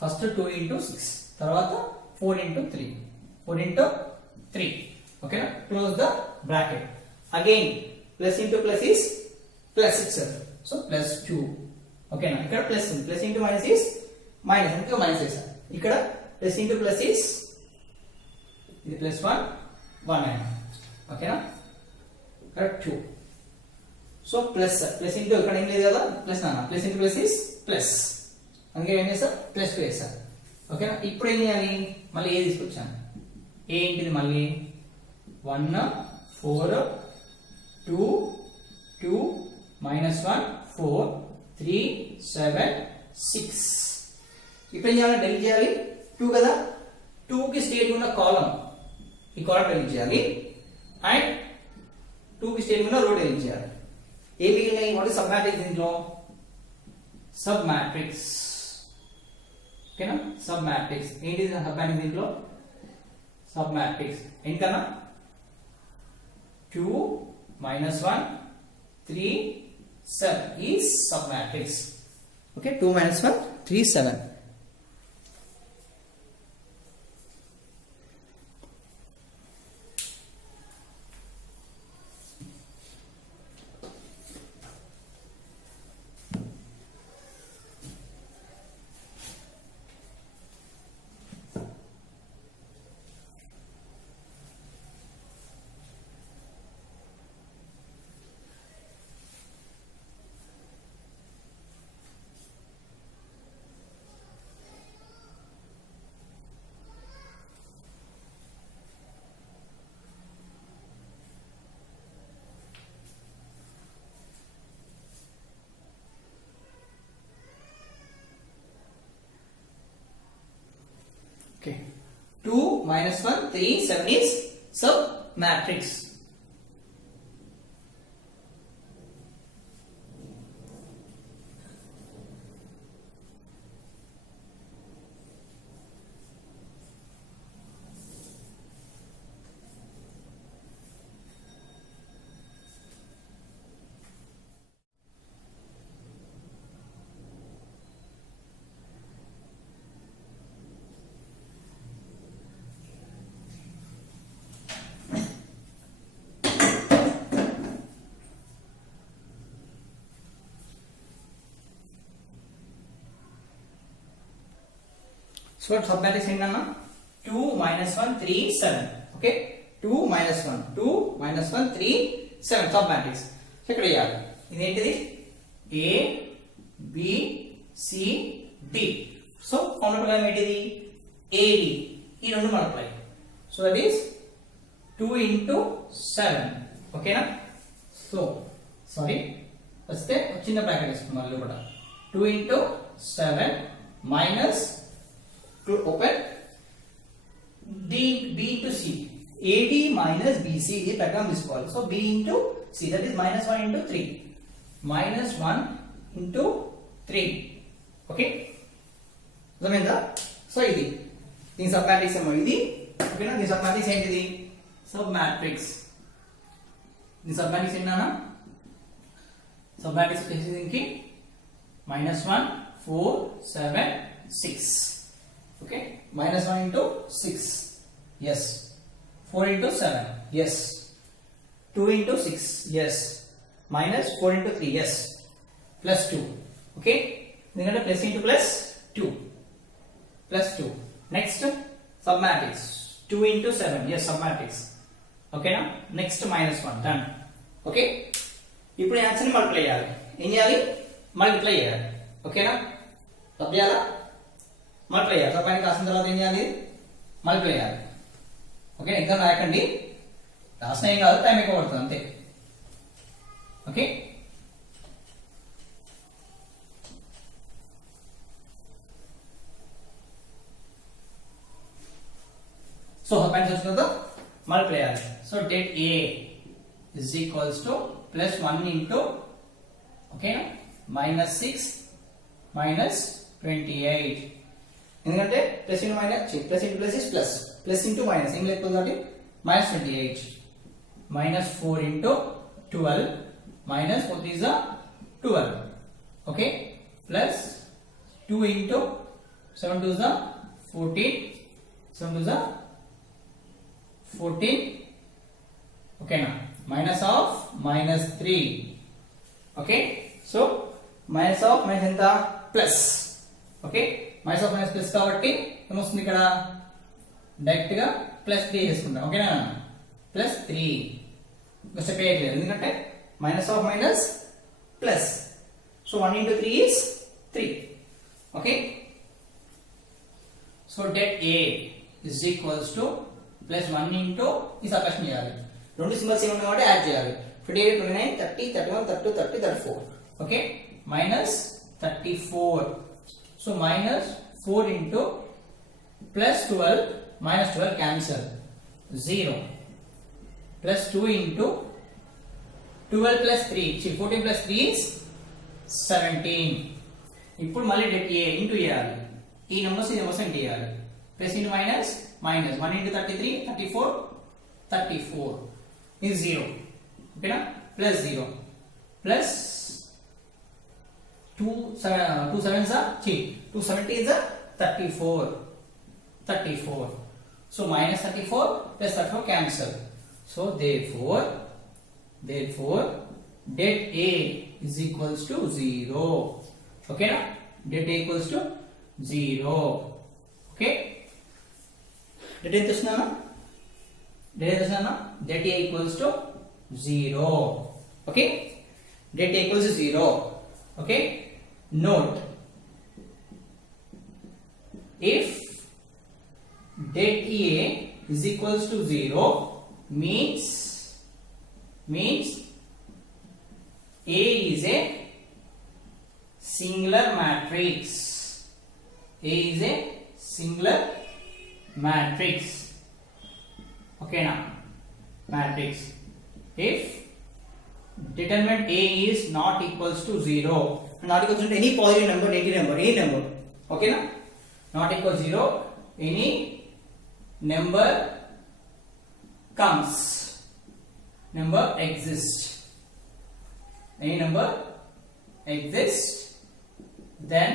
ఫస్ట్ 2 into 6 తర్వాత 4 into 3 4 into 3 ఓకేనా close the bracket again plus into plus is plus itself so plus 2 ఓకేనా ఇక్కడ ప్లస్ ఉంది plus into minus is minus అంటే మైనస్ చేసా ఇక్కడ ప్లస్ ఇంటూ ప్లస్ ఇస్ ఇది ప్లస్ 1 1 ఓకేనా ఇక్కడ 2 సో ప్లస్ ప్లస్ ఇంటూ ఇక్కడ ఏం లేదు కదా ప్లస్ నాన్న plus into plus is plus అందుకే ఏం చేస్తా ప్లస్ 2 వేసా ఓకేనా ఇప్పుడు ఏం చేయాలి మళ్ళీ ఏ తీసుకొచ్చాను ఏంటిది మళ్ళీ 1 4 2 2 minus 1 4 3 7 6 ఇప్పుడు ఏం చేయాలి డెలిట్ చేయాలి 2 కదా 2 కి స్టేట్ ఉన్న కాలం ఈ కాలం డెలిట్ చేయాలి అండ్ 2 కి స్టేట్ ఉన్న రో డెలిట్ చేయాలి ఏ మిగిలినాయి వాట్ ఇస్ సబ్ మ్యాట్రిక్స్ దీంట్లో సబ్ మ్యాట్రిక్స్ ఓకేనా సబ్ మ్యాట్రిక్స్ ఏంటి సబ్ మ్యాట్రిక్స్ దీంట్లో సబ్ మ్యాట్రిక్స్ ఏంటన్నా 2 minus 1 3 7 is sub matrix okay 2 minus 1 3 7 okay 2 minus 1 3 7 is sub matrix so sub matrix ఏంటన్నా 2 minus 1 3 7 okay 2 minus 1 2 minus 1 3 7 sub matrix సో ఇక్కడ వేయాలి ఇదేంటిది A B C D so formula ఏంటిది AD ఈ రెండు మల్టిప్లై సో దట్ ఈస్ 2 into 7 ఓకేనా సో సారీ వస్తే చిన్న బ్రాకెట్ వేసుకుందాం మళ్ళీ కూడా 2 into 7 minus to open D B to C AD minus BC ये पैटर्न తీసుకోవాలి so B into C that is minus 1 into 3 minus 1 into 3 ఓకే అర్థమైందా సో ఇది దీని సబ్ మ్యాట్రిక్స్ ఏమో ఇది ఓకేనా దీని సబ్ మ్యాట్రిక్స్ ఏంటిది సబ్ మ్యాట్రిక్స్ దీని సబ్ మ్యాట్రిక్స్ ఏంటన్నా సబ్ మ్యాట్రిక్స్ వచ్చేసి దీనికి -1 4 7 6 okay minus 1 into 6 yes 4 into 7 yes 2 into 6 yes minus 4 into 3 yes plus 2 okay then plus into plus 2 plus 2 next sub matrix 2 into 7 yes sub matrix okay now next minus 1 done okay ఇప్పుడు ఆన్సర్ ని మల్టిప్లై చేయాలి ఏం చేయాలి మల్టిప్లై చేయాలి ఓకేనా సబ్ చేయాలా మల్టిప్లై చేయాలి సబ్ పైన రాసిన తర్వాత ఏం చేయాలి మల్టిప్లై చేయాలి ఓకే ఎగ్జామ్ రాయకండి రాసిన ఏం కాదు టైం ఎక్కువ పడుతుంది అంతే ఓకే సో పైన చూసుకుందో మల్టిప్లై చేయాలి. So det A is equals to plus 1 into ఓకేనా minus 6 minus 28. ఎందుకంటే plus into minus plus into plus is plus plus into minus ఏం లేకపోతే కాబట్టి minus 28 minus 4 into 12 minus 4 is a 12. Okay, plus 2 into 7 to the 14, 7 to the 14. Okay, now minus of minus 3. Okay, so minus of minus enta plus. Okay, minus of minus plus కాబట్టి ఏమొస్తుంది ఇక్కడ డైరెక్ట్ గా ప్లస్ 3 చేసుకుంటాం. ఓకేనా ప్లస్ 3 స్టెప్ వేయట్లేదు ఎందుకంటే minus of minus plus. So 1 into 3 is 3. Okay, so det A is equals to plus 1 into ఈ సబ్ట్రాక్షన్ చేయాలి. రెండు సింబల్స్ ఏమన్నా కాబట్టి యాడ్ చేయాలి. 28 29 30 31 32 30 34. Okay minus 34. So minus 4 into plus 12 minus 12 cancel 0 plus 2 into 12 plus 3 14 plus 3 is 17. ఇప్పుడు మళ్ళీ det A into చేయాలి. ఈ నెంబర్స్ ఇంటూ చేయాలి. ప్లస్ ఇంటూ మైనస్ మైనస్ 1 into 33 34 34 is 0. ఓకేనా ప్లస్ 0 ప్లస్ 2 sevens are 2 70 is 34 34. So minus 34 plus 34 cancel. So therefore det A is equals to 0. Okay na? Det A equals to 0. Okay? Det ఎంత వస్తున్నానా? Det A equals to 0. Okay? Det A equals to 0. Okay? Note, if det A is equals to 0 means A is a singular matrix. A is a singular matrix. Okay now matrix. If determinant A is not equals to 0, not equals to any positive number, negative number, any number. Okay na? Not equals 0, any number comes, number exists, any number exists, then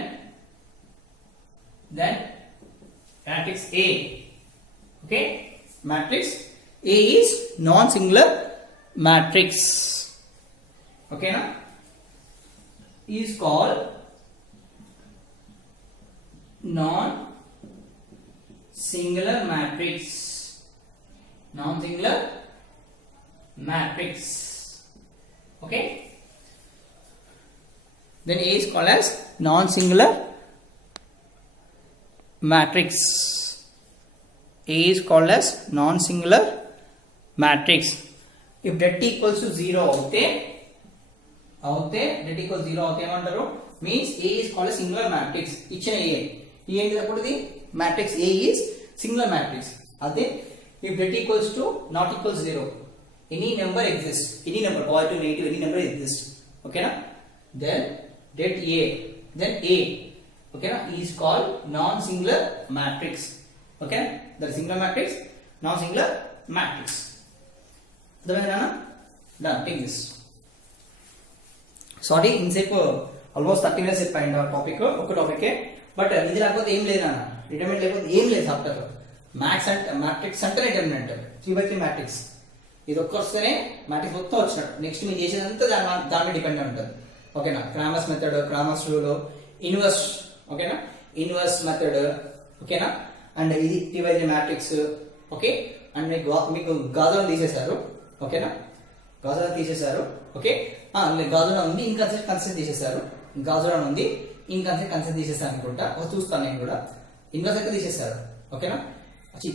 matrix A. Okay, matrix A is non-singular matrix. Okay na? Is called non-singular matrix. Non-singular matrix. Okay. Then A is called as non-singular matrix. A is called as non-singular matrix. If det equals to 0 అవుతే det equals 0 అవుతే ఏమంటారు means A is called a singular matrix. ఇచ్చిన A ఈ ఏంటిదప్పుడుది matrix A is singular matrix. అదే if det equals to not equals 0, any number exists, any number positive negative any number exists. Okay na? Then det A, then A, okay na, is called non-singular matrix. Okay, the singular matrix, non-singular matrix. Done. Take this. Sorry, inside almost 30 minutes చెప్పండి టాపిక్ ఒక టాపికే బట్ ఇది లేకపోతే ఏం లేదు నాన్న డిటర్మినెంట్ లేకపోతే ఏం లేదు చాప్టర్ మ్యాథ్స్ అంటే మ్యాట్రిక్స్ అంటే డిటర్మినెంట్ 3/3 మ్యాట్రిక్స్ ఇది ఒక్క వస్తేనే మ్యాట్రిక్స్ మొత్తం వచ్చినట్టు నెక్స్ట్ మీరు చేసేదంతా దాని మీద డిపెండ్ ఉంటుంది ఓకేనా Cramer's method Cramer's rule inverse ఓకేనా ఇన్వర్స్ మెథడ్ ఓకేనా అండ్ ఇది 3/3 మ్యాట్రిక్స్ ఓకే అండ్ మీకు గాజులను తీసేశారు ఓకేనా గాజులను తీసేశారు ఓకే గాజులా ఉంది ఇంకా కన్సెప్ట్ తీసేశారు గాజులా ఉంది ఇంకా కన్సెప్ట్ తీసేసారు అనుకుంటా చూస్తాను నేను కూడా ఇన్వర్స్ అయితే తీసేశారు ఓకేనా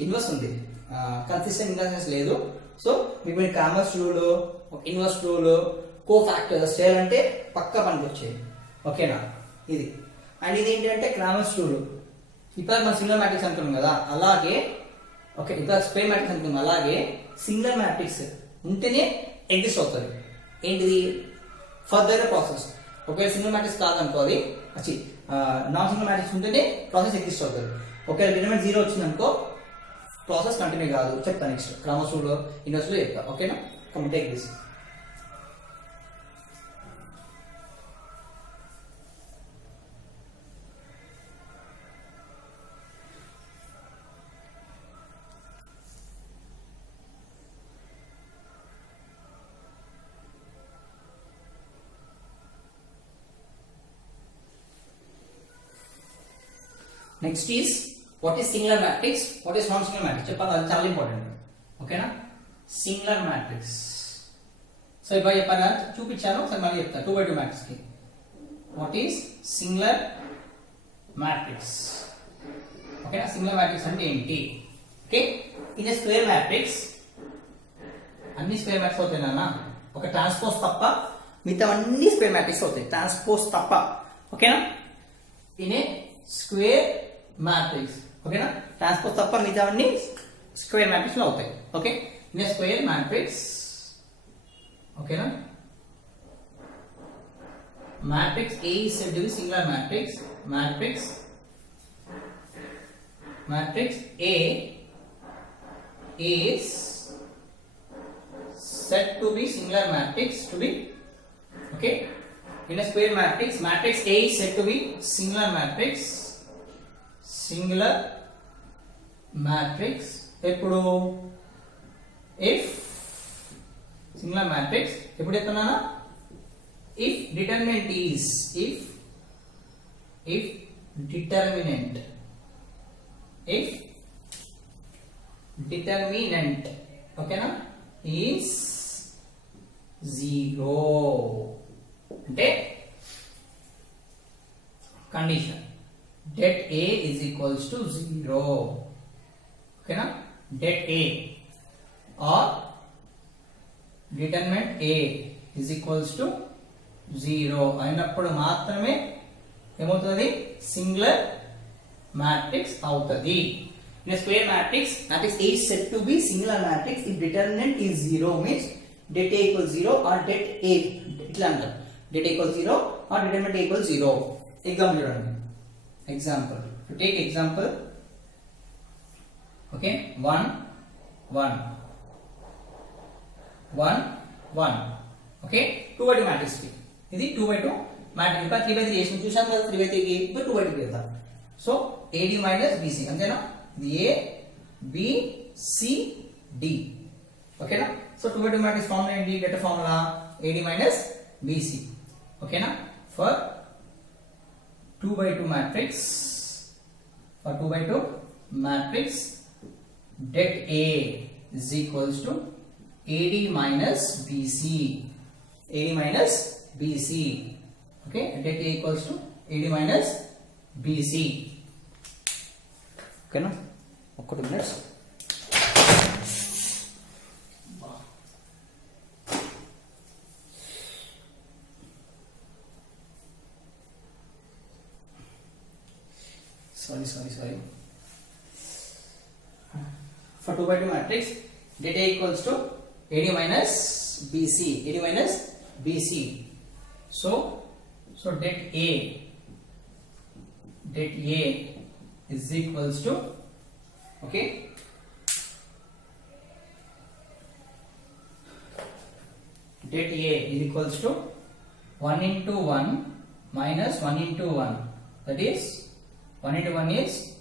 ఇన్వర్స్ ఉంది కన్సిస్టెంట్ ఇన్వర్స్ లేదు సో మీకు క్రామర్స్ రూల్ ఇన్వర్స్ రూల్ కో ఫ్యాక్టర్స్ చేయాలంటే పక్కా పనికి వచ్చాయి ఓకేనా ఇది అండ్ ఇది ఏంటంటే క్రామర్స్ రూల్ ఇప్పుడు మనం సింగులర్ మ్యాట్రిక్స్ అంటున్నాం కదా అలాగే ఓకే ఇంకా స్క్వేర్ మ్యాట్రిక్స్ అనుకుందాం అలాగే సింగులర్ మ్యాట్రిక్స్ ఉంటేనే ఎగ్జిస్ట్ అవుతుంది ఏంటిది ఫర్దర్ ప్రాసెస్ ఒకవేళ సింగిల్ మ్యాట్రిక్స్ కాదనుకో అది వచ్చి నాన్ సింగిల్ మ్యాట్రిక్స్ ఉంటేనే ప్రాసెస్ ఎగ్జిస్ట్ అవుతుంది ఒకవేళ డిటర్మినెంట్ 0 వచ్చిందనుకో ప్రాసెస్ కంటిన్యూ కాదు చెప్తా నెక్స్ట్ గ్రామర్ రూల్ ఇన్వర్స్ లో చెప్తా ఓకేనా come take this next is what is singular matrix what is non singular matrix చెప్పాలి అది చాలా ఇంపార్టెంట్ ఓకేనా సింగులర్ మ్యాట్రిక్స్ సో ఇప్పుడు చెప్పాను చూపించాను ఒకసారి మళ్ళీ చెప్తాను 2 by 2 మ్యాట్రిక్స్ కి వాట్ ఈస్ సింగులర్ మ్యాట్రిక్స్ ఓకేనా సింగులర్ మ్యాట్రిక్స్ అంటే ఏంటి okay in a square matrix అన్ని స్క్వేర్ మ్యాట్రిక్స్ అవుతాయి నాన్న ఒక ట్రాన్స్పోజ్ తప్ప మిగతా అన్ని స్క్వేర్ మ్యాట్రిక్స్ అవుతాయి ట్రాన్స్పోజ్ తప్ప ఓకేనా ఇన్ ఏ స్క్వేర్ మ్యాట్రిక్స్ ఓకేనా ట్రాన్స్పోజ్ తప్ప మిగతా అన్ని స్క్వేర్ మ్యాట్రిక్స్ లో అవుతాయి okay in a square matrix ఓకేనా matrix A is said to be singular matrix matrix A is said to be singular matrix to be okay in a square matrix matrix A is said to be singular matrix ఎప్పుడు if singular matrix ఎప్పుడు చెప్తున్నానా if determinant is if determinant ఓకేనా is 0 అంటే condition det A is equals to 0 ఓకేనా det A or determinant A is equals to 0 అయినప్పుడు మాత్రమే ఏమవుతుంది singular matrix అవుతుంది in a square matrix matrix A is said to be singular matrix if determinant is 0 means det A equals 0 or det A ఇట్లా అంటారు det A equals 0 or determinant A equals 0 ఎగ్జాంపుల్ చూడండి example to take example okay 1 1 okay 2 by 2 matrix ఇది 2 by 2 matrix ఇంకా 3 by 3 చేసిన చూసాం కదా 3 by 3 కి ఇప్పుడు 2 by 2 చేద్దాం సో AD minus BC అంతేనా ఇది A B C D ఓకేనా సో 2 by 2 matrix ఫార్ములా ఏంటి better formula AD minus BC ఓకేనా ఫర్ 2 by 2 matrix for 2 by 2 matrix det A is equals to AD minus BC okay det A equals to AD minus BC okay na ఒక 2 minutes sorry for 2 by 2 matrix det A equals to AD minus BC so det A is equals to okay det A is equals to 1 into 1 minus 1 into 1 that is 1 into 1 is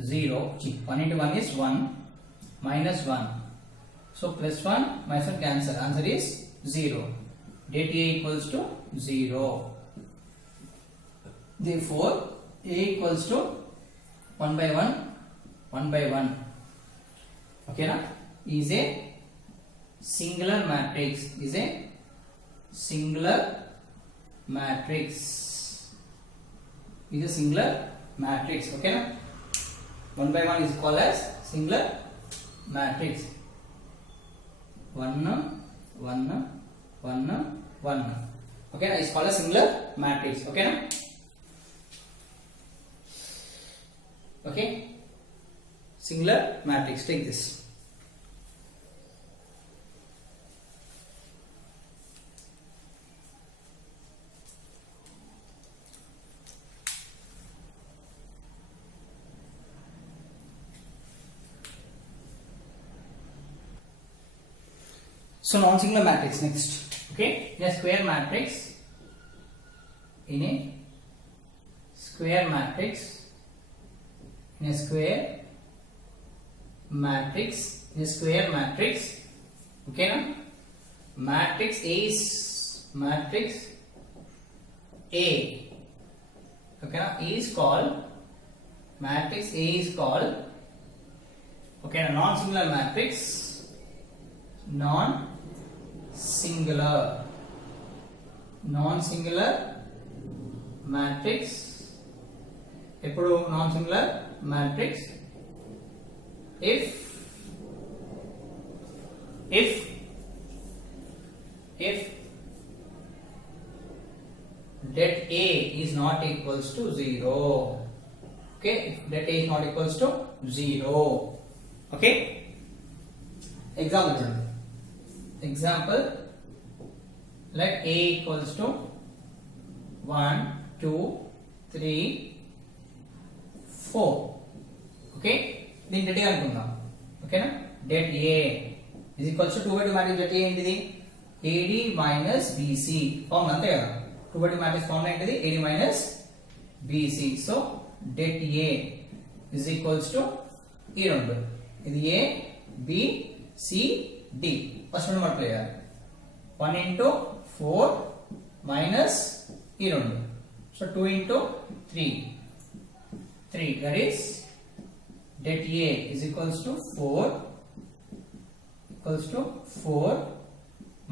0 1 into 1 is 1 minus 1 so plus 1 minus 1 cancel answer is 0 det A equals to 0 therefore A equals to 1 by 1 okay na is a singular matrix okay na 1 by 1 is called as singular matrix 1 okay na is called as singular matrix okay na singular matrix. Take this. So non-singular matrix next. Okay, in a square matrix, in a square matrix, in a square matrix, in a square matrix, okay na? Matrix A is matrix A, okay na? A is called matrix A is called, okay na, non-singular matrix, non-singular matrix. ఎప్పుడు non-singular matrix if det A is not equals to 0. Okay, if det A is not equals to 0. Okay, example let A equals to 1 2 3 4. Okay, దీని డెట్ అనుకుందాం. ఓకేనా, debt A is equals to 2 by 2 matrix debt A ఏంటిది AD minus BC formula అంతే కదా. 2 by 2 matrix formula ఏంటిది AD minus BC. So det A is equals to ఈ రెండు, ఇది A B C D. First రెండు మల్టిప్లై చేయాలి. 1 into 4 minus ఈ రెండు, సో 2 into 3 that is det A is equals to 4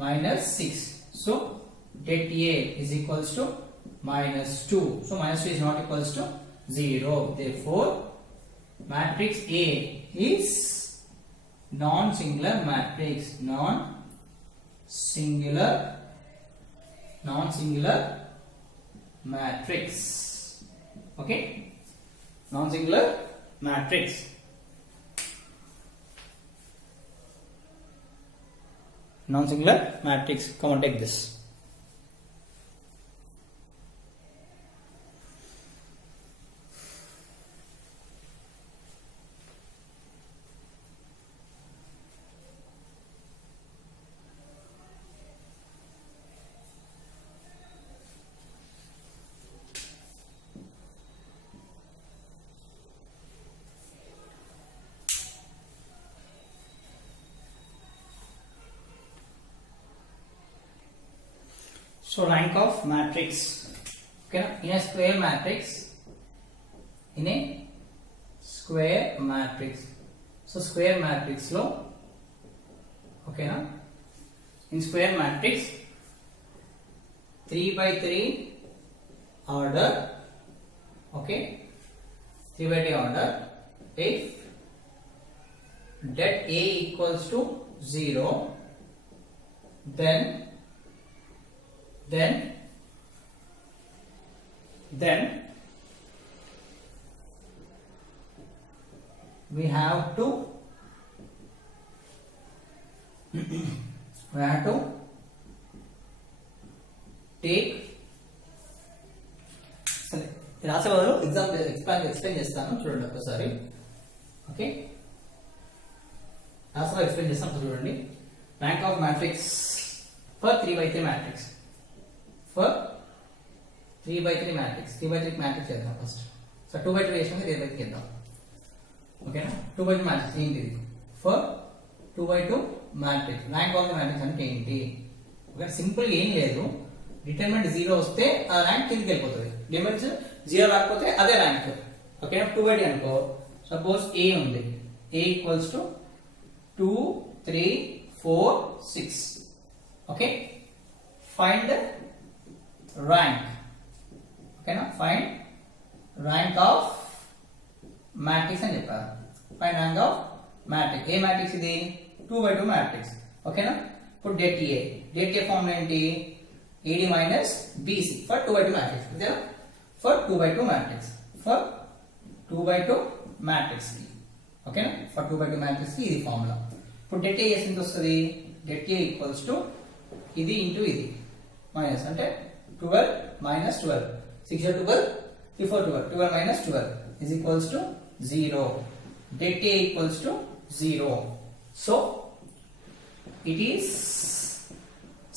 minus 6. So det A is equals to minus 2. So minus 2 is not equals to 0. Therefore matrix A is non-singular matrix. Non-singular matrix. Okay, non-singular matrix. Non-singular matrix. Come on, take this. So rank of matrix. Okay, in a square matrix, so square matrix lo, okay na, in square matrix 3 by 3 order, okay, 3 by 3 order. If det A equals to 0, then we have to take రాసే బదులు ఎక్స్ప్లెయిన్ చేస్తాను చూడండి ఒకసారి. ఓకే, రాసే ఎక్స్ప్లెయిన్ చేస్తాను చూడండి. Rank of matrix for 3 by 3 matrix, for 3 by 3 మ్యాట్రిక్స్. 3 by 3 మ్యాట్రిక్స్ చేద్దాం first. So 2 by 2 వేసాక 3 by 3 చేద్దాం. ఓకేనా, 2 by 2 మ్యాట్రిక్స్ ఏంటిది? ఫర్ 2 by 2 matrix rank of the matrix అంటే ఏంటి? ఓకే, సింపుల్ ఏం లేదు. డిటర్మినెంట్ 0 వస్తే ఆ ర్యాంక్ కిందకి వెళ్ళిపోతుంది. లిమిట్స్ 0 రాకపోతే అదే ర్యాంక్. ఓకేనా, 2 by 2 అనుకో, సపోజ్ A ఉంది, A equals to 2 3 4 6. Okay, find rank. ఓకేనా, ఫైండ్ ర్యాంక్ ఆఫ్ మ్యాట్రిక్స్ అని చెప్పారు. Find rank of matrix. ఏ మ్యాట్రిక్స్ ఇది? 2 by 2 మ్యాట్రిక్స్. ఓకేనా, ఇప్పుడు డెట్ ఏ ఫార్ములా ఏంటి? AD minus BC for 2 by 2 matrix. అంతేనా, for 2 by 2 matrix, for 2 by 2 matrix. ఓకేనా ఫర్ 2/2 మ్యాట్రిక్స్ కి ఇది ఫార్ములా ఇప్పుడు det A ఎంత వస్తుంది det A ఈక్వల్స్ టు ఇది ఇంటూ ఇది మైనస్ అంటే 12 minus 12 6 are 12 before 12 12 minus 12 is equals to 0 det A equals to 0 so it is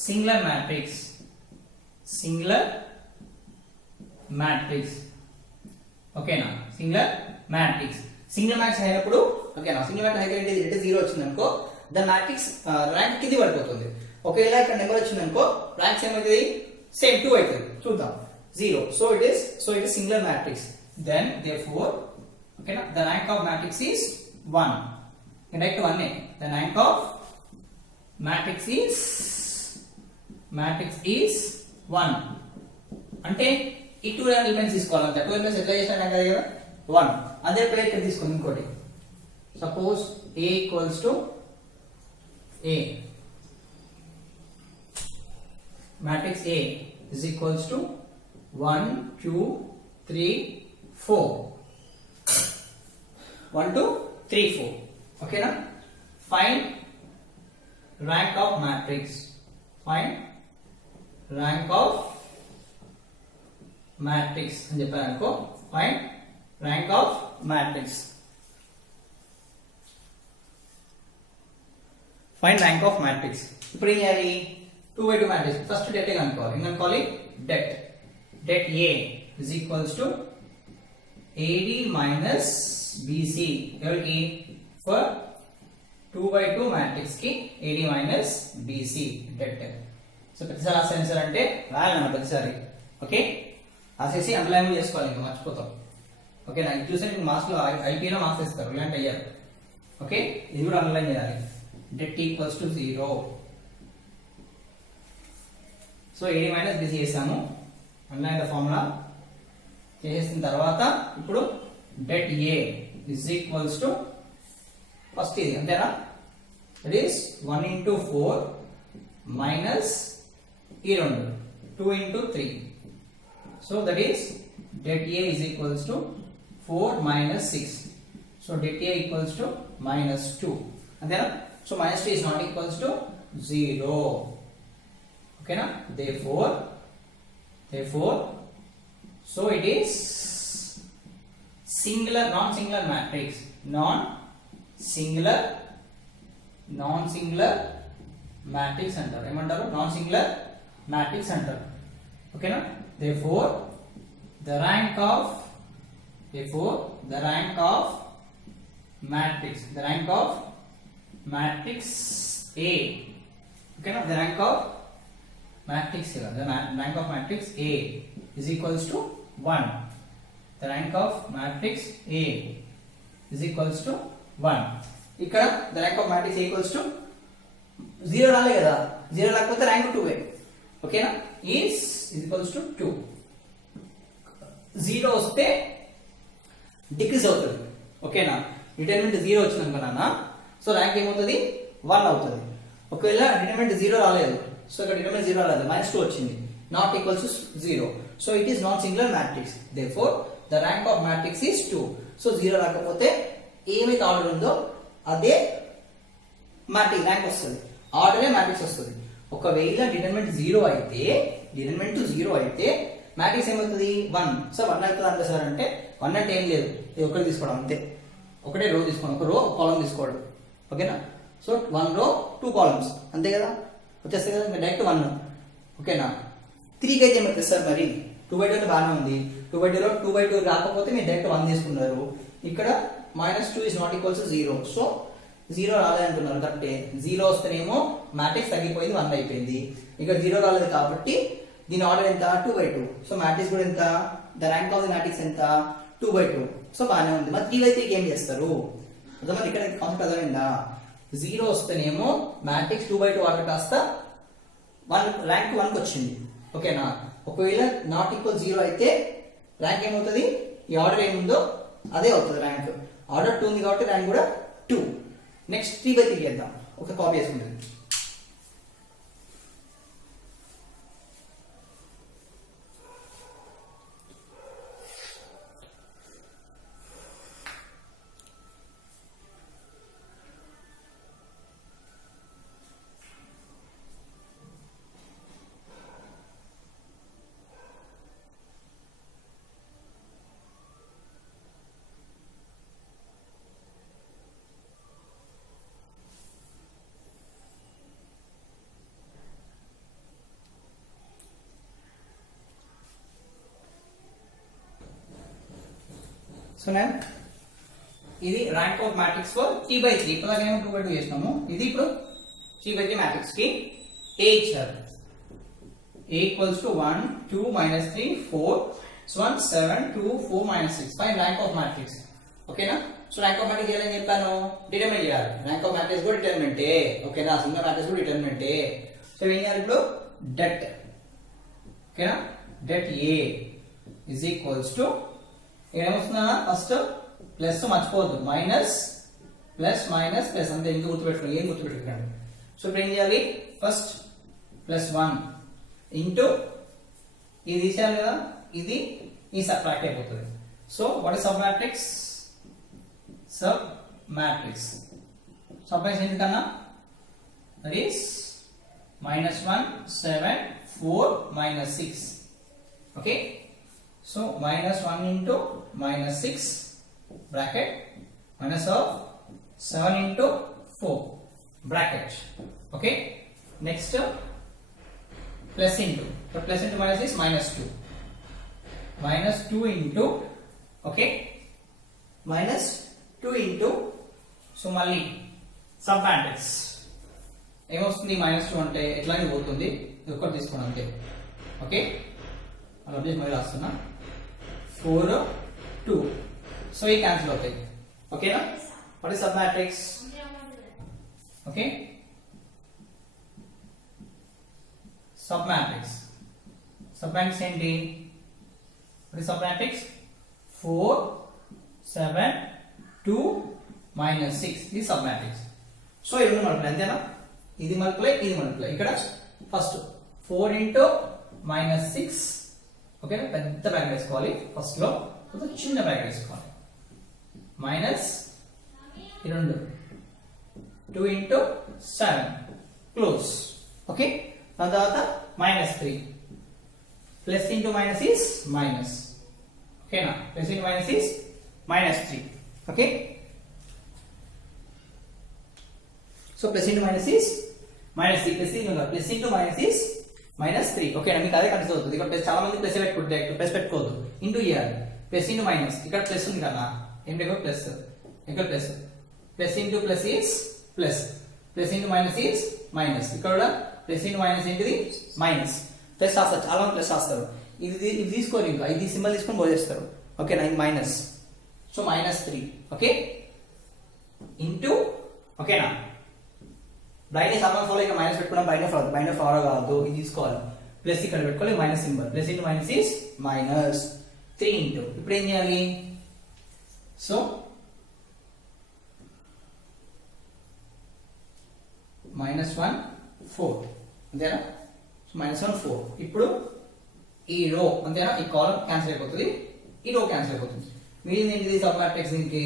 singular matrix okay na singular matrix అయినప్పుడు ఓకే నా సింగిల్ మ్యాట్రిక్స్ అయితే ఏంటి det 0 వచ్చింది అనుకో ద మ్యాట్రిక్స్ ర్యాంక్ కింది పడిపోతుంది ఒకవేళ ఇక్కడ నెంబర్ వచ్చింది అనుకో ర్యాంక్ ఏమవుతుంది సేమ్ 2 అవుతుంది చూద్దాం 0 so it is singular matrix then therefore okay na the rank of matrix is 1 direct 1 the rank of matrix is 1 అంటే ఈ 2 ఎలిమెంట్స్ తీసుకోవాలంటే 2 ఎలిమెంట్స్ ఎట్లా చేసినా కదా 1 అదే ప్లే ఇక్కడ తీసుకోండి ఇంకోటి suppose A equals to A matrix A is equals to 1 2 3 4 1 2 3 4 okay na find rank of matrix అని చెప్పాను అనుకో find rank of matrix ఇప్పుడు ఏం చేయాలి 2/2 matrix ఫస్ట్ det కనుక్కోవాలి ఏం కనుక్కోవాలి det A is equals to AD minus BC ఎవరికి for 2/2 matrix కి AD minus BC det so ప్రతిసారి రాసాను సార్ అంటే రాయాలన్న ప్రతిసారి ఓకే రాసేసి అండర్లైన్ చేసుకోవాలి ఇంకా మర్చిపోతాం ఓకే నాకు చూస్తే మీకు మార్క్స్ లో ఐపీలో మార్క్స్ ఇస్తారు ఇలాంటి అయ్యారు ఓకే ఇది కూడా అండర్లైన్ చేయాలి det equals to 0 so AD minus BC చేసాము అండర్లైన్ ద ఫార్ములా చేసిన తర్వాత ఇప్పుడు det A is equals to first ఇది అంతేనా దట్ ఈస్ 1 into 4 minus ఈ రెండు 2 into 3 so that is det A is equals to 4 minus 6 so det A equals to minus 2 అంతేనా so minus 2 is not equals to 0 okay na therefore so it is non-singular matrix అంటారు ఏమంటారు non-singular matrix అంటారు ఓకేనా therefore the rank of matrix A ఓకేనా the rank of matrix A is equals to 1 the rank of matrix A is equals to 1 ఇక్కడ the rank of matrix A equals to 0 రాలే కదా 0 లేకపోతే ర్యాంక్ 2 ఓకేనా is equals to 2 0 వస్తే డిక్రీజ్ అవుతుంది ఓకేనా డిటర్మినెంట్ 0 వచ్చింది అనుకున్నానా సో ర్యాంక్ ఏమవుతుంది 1 అవుతుంది ఒకవేళ డిటర్మినెంట్ 0 రాలేదు సో ఇక్కడ డిటర్మినెంట్ 0 రాలేదు -2 వచ్చింది not equals to 0 so it is not singular matrix therefore the rank of matrix is 2 సో 0 రాకపోతే ఏమైతే ఆర్డర్ ఉందో అదే మ్యాట్రిక్స్ ర్యాంక్ వస్తుంది ఆర్డరే మ్యాట్రిక్స్ వస్తుంది ఒకవేళ డిటర్మినెంట్ 0 అయితే మ్యాట్రిక్స్ ఏమవుతుంది 1 సో 1 అవుతుంది అంటే సార్ అంటే 1 అంటే ఏం లేదు ఇది ఒకటి తీసుకోవడం అంతే ఒకటే రో తీసుకోవడం ఒక రో ఒక కాలమ్ తీసుకోవడం ఓకేనా సో 1 రో 2 కాలమ్స్ అంతే కదా వచ్చేస్తుంది కదా డైరెక్ట్ 1 ఓకేనా 3 కి అయితే ఏమవుతుంది సార్ మరి 2/2 బాగానే ఉంది 2/2 లో 2/2 రాకపోతే మీరు డైరెక్ట్ 1 తీసుకున్నారు ఇక్కడ -2 is not equals to 0 సో 0 రాలేదు అంటున్నారు కరెక్టే 0 వస్తేనేమో మ్యాట్రిక్స్ తగ్గిపోయింది 1 అయిపోయింది ఇక్కడ 0 రాలేదు కాబట్టి దీని ఆర్డర్ ఎంత 2/2 సో మ్యాట్రిక్స్ కూడా ఎంత the rank of the matrix ఎంత 2/2 సో బాగానే ఉంది మరి 3/3 కి ఏం చేస్తారు అర్థమైంది ఇక్కడ కాన్సెప్ట్ అర్థమైందా 0 వస్తేనేమో మ్యాట్రిక్స్ 2/2 ఆర్డర్ కాస్త 1 ర్యాంక్ 1 కి వచ్చింది ఓకేనా ఒకవేళ నాట్ ఈక్వల్ 0 అయితే ర్యాంక్ ఏమవుతుంది ఈ ఆర్డర్ ఏముందో అదే అవుతుంది ర్యాంక్ ఆర్డర్ 2 ఉంది కాబట్టి ర్యాంక్ కూడా 2 నెక్స్ట్ 3/3 చేద్దాం ఒక కాపీ చేసుకుంటుంది సో నేను ఇది rank of matrix for T/3 ఇప్పుడు నేను 2/2 చేసినాము ఇది ఇప్పుడు T/3 మ్యాట్రిక్స్ కి A ఇచ్చారు A equals to 1 2 minus 3 4 so 1 7 2 4 minus 6 find rank of matrix ఓకేనా సో ర్యాంక్ ఆఫ్ మ్యాట్రిక్స్ చేయాలని చెప్పాను డిటర్మిన్ చేయాలి ర్యాంక్ ఆఫ్ మ్యాట్రిక్స్ కూడా డిటర్మినెంట్ ఓకేనా సింగిల్ మ్యాట్రిక్స్ కూడా డిటర్మినెంట్ సో ఏం చేయాలి ఇప్పుడు det ఓకేనా det A is equals to ఏమొస్తుందా ఫస్ట్ ప్లస్ మర్చిపోవద్దు మైనస్ ప్లస్ మైనస్ ప్లస్ అంతే ఇంకా గుర్తుపెట్టుకోండి ఏం గుర్తుపెట్టుకోండి సో ఇప్పుడు ఏం చేయాలి ఫస్ట్ ప్లస్ 1 ఇంటూ ఇది తీసేయాలి కదా ఇది ఈ సబ్ట్రాక్ట్ అయిపోతుంది so what is sub matrix sub matrix sub matrix ఏంటి కన్నా దట్ ఈస్ -1 7 4 -6 okay so -1 into -6 bracket minus of 7 into 4 bracket okay next plus into so plus into minus is -2 into okay -2 into so మళ్ళీ sub matrix ఏమొస్తుంది -2 అంటే ఎట్లాగే పోతుంది ఒక్కటి తీసుకోండి అంతే ఓకే అలా అప్డేట్ మళ్ళీ రాస్తున్నా 4 2 సో ఈ క్యాన్సిల్ అవుతాయి ఓకేనా what is sub matrix okay sub matrix ఏంటి వాట్ ఇస్ సబ్ మ్యాట్రిక్స్ 4 7 2 -6 ఇది సబ్ మ్యాట్రిక్స్ సో ఇది మల్టిప్లై అంతేనా ఇది మల్టిప్లై ఇక్కడ ఫస్ట్ 4 into -6 ఓకేనా పెద్ద బ్రాకెట్ వేసుకోవాలి ఫస్ట్ లో చిన్న బ్రాకెట్ వేసుకోవాలి మైనస్ ఈ రెండు 2 into 7 క్లోజ్ ఓకే దాని తర్వాత -3 plus into minus is minus ఓకేనా plus into minus is -3 okay so plus into minus is -3 plus into minus is -3 ఓకేనా మీకు అదే కన్ఫ్యూజ్ అవుతుంది ఇక్కడ ప్లస్ చాలా మంది ప్లస్ పెట్టుకుంటే ప్లస్ పెట్టుకోవద్దు ఇంటూ ఇయ్యాలి ప్లస్ ఇంటూ మైనస్ ఇక్కడ ప్లస్ ఉంది కదా ఏం లేక ప్లస్ ఇక్కడ plus into plus is plus into minus is minus ఇక్కడ ప్లస్ ఇంటూ మైనస్ ఏంటిది మైనస్ ప్లస్ రాస్తారు చాలా మంది ప్లస్ రాస్తారు ఇది తీసుకోరు ఇంకా ఇది సింబల్ తీసుకొని పోజేస్తారు ఓకేనా ఇది మైనస్ సో -3 ఓకే ఇంటూ ఓకేనా బ్రైట్నెస్ అర్థం ఫాలో ఇక మైనస్ పెట్టుకున్నాం బైండ్ ఫాలో కాదు ఇది తీసుకోవాలి ప్లస్ ఇక్కడ పెట్టుకోవాలి minus symbol plus into minus is -3 ఇంటూ ఇప్పుడు ఏం చేయాలి సో -1 4 అంతేనా -1 4 ఇప్పుడు ఈ రో అంతేనా ఈ కాలమ్ క్యాన్సిల్ అయిపోతుంది ఈ రో క్యాన్సిల్ అయిపోతుంది మిగిలింది ఏంటిది సబ్ మ్యాట్రిక్స్ దీనికి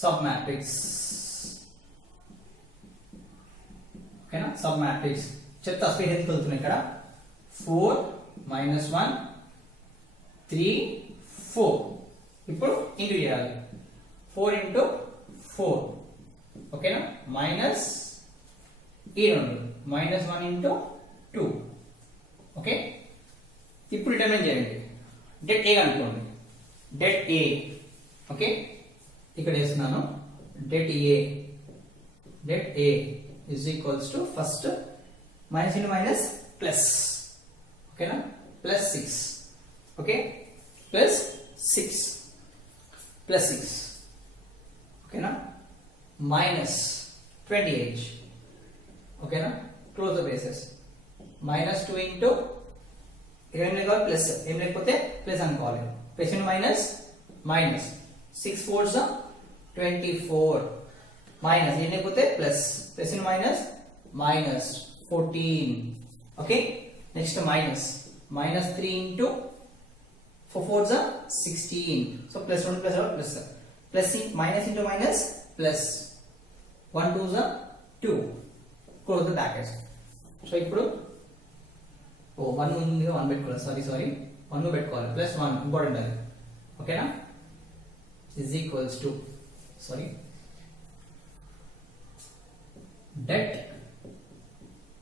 సబ్ మ్యాట్రిక్స్ ఓకేనా సబ్ మ్యాట్రిక్స్ చెత్త స్పీడ్ ఎంత వెళ్తున్నాయి ఇక్కడ 4 -1 3 4 ఇప్పుడు ఇంటూ చేయాలి 4 into 4 ఓకేనా మైనస్ ఈ రెండు -1 into 2 ఓకే ఇప్పుడు డిటర్మిన్ చేయండి det A అనుకోండి det A ఓకే ఇక్కడ వేస్తున్నాను det A is equals to first minus into minus plus okay na plus 6 okay plus 6 okay na minus 28 okay na close the braces -2 into ఏం లేకపోతే ప్లస్ ఏం లేకపోతే ప్లస్ అనుకోవాలి ప్లస్ ఇంటూ మైనస్ 6 4s 24 మైనస్ ఏం లేకపోతే plus plus into minus 14 okay next -3 into 4 4s 16 so plus 1 plus plus minus into minus plus 1 2s 2 close the brackets so ఇప్పుడు 1 ఉంది 1 పెట్టుకోవాలి సారీ 1 పెట్టుకోవాలి ప్లస్ 1 ఇంపార్టెంట్ అది ఓకేనా is equals to det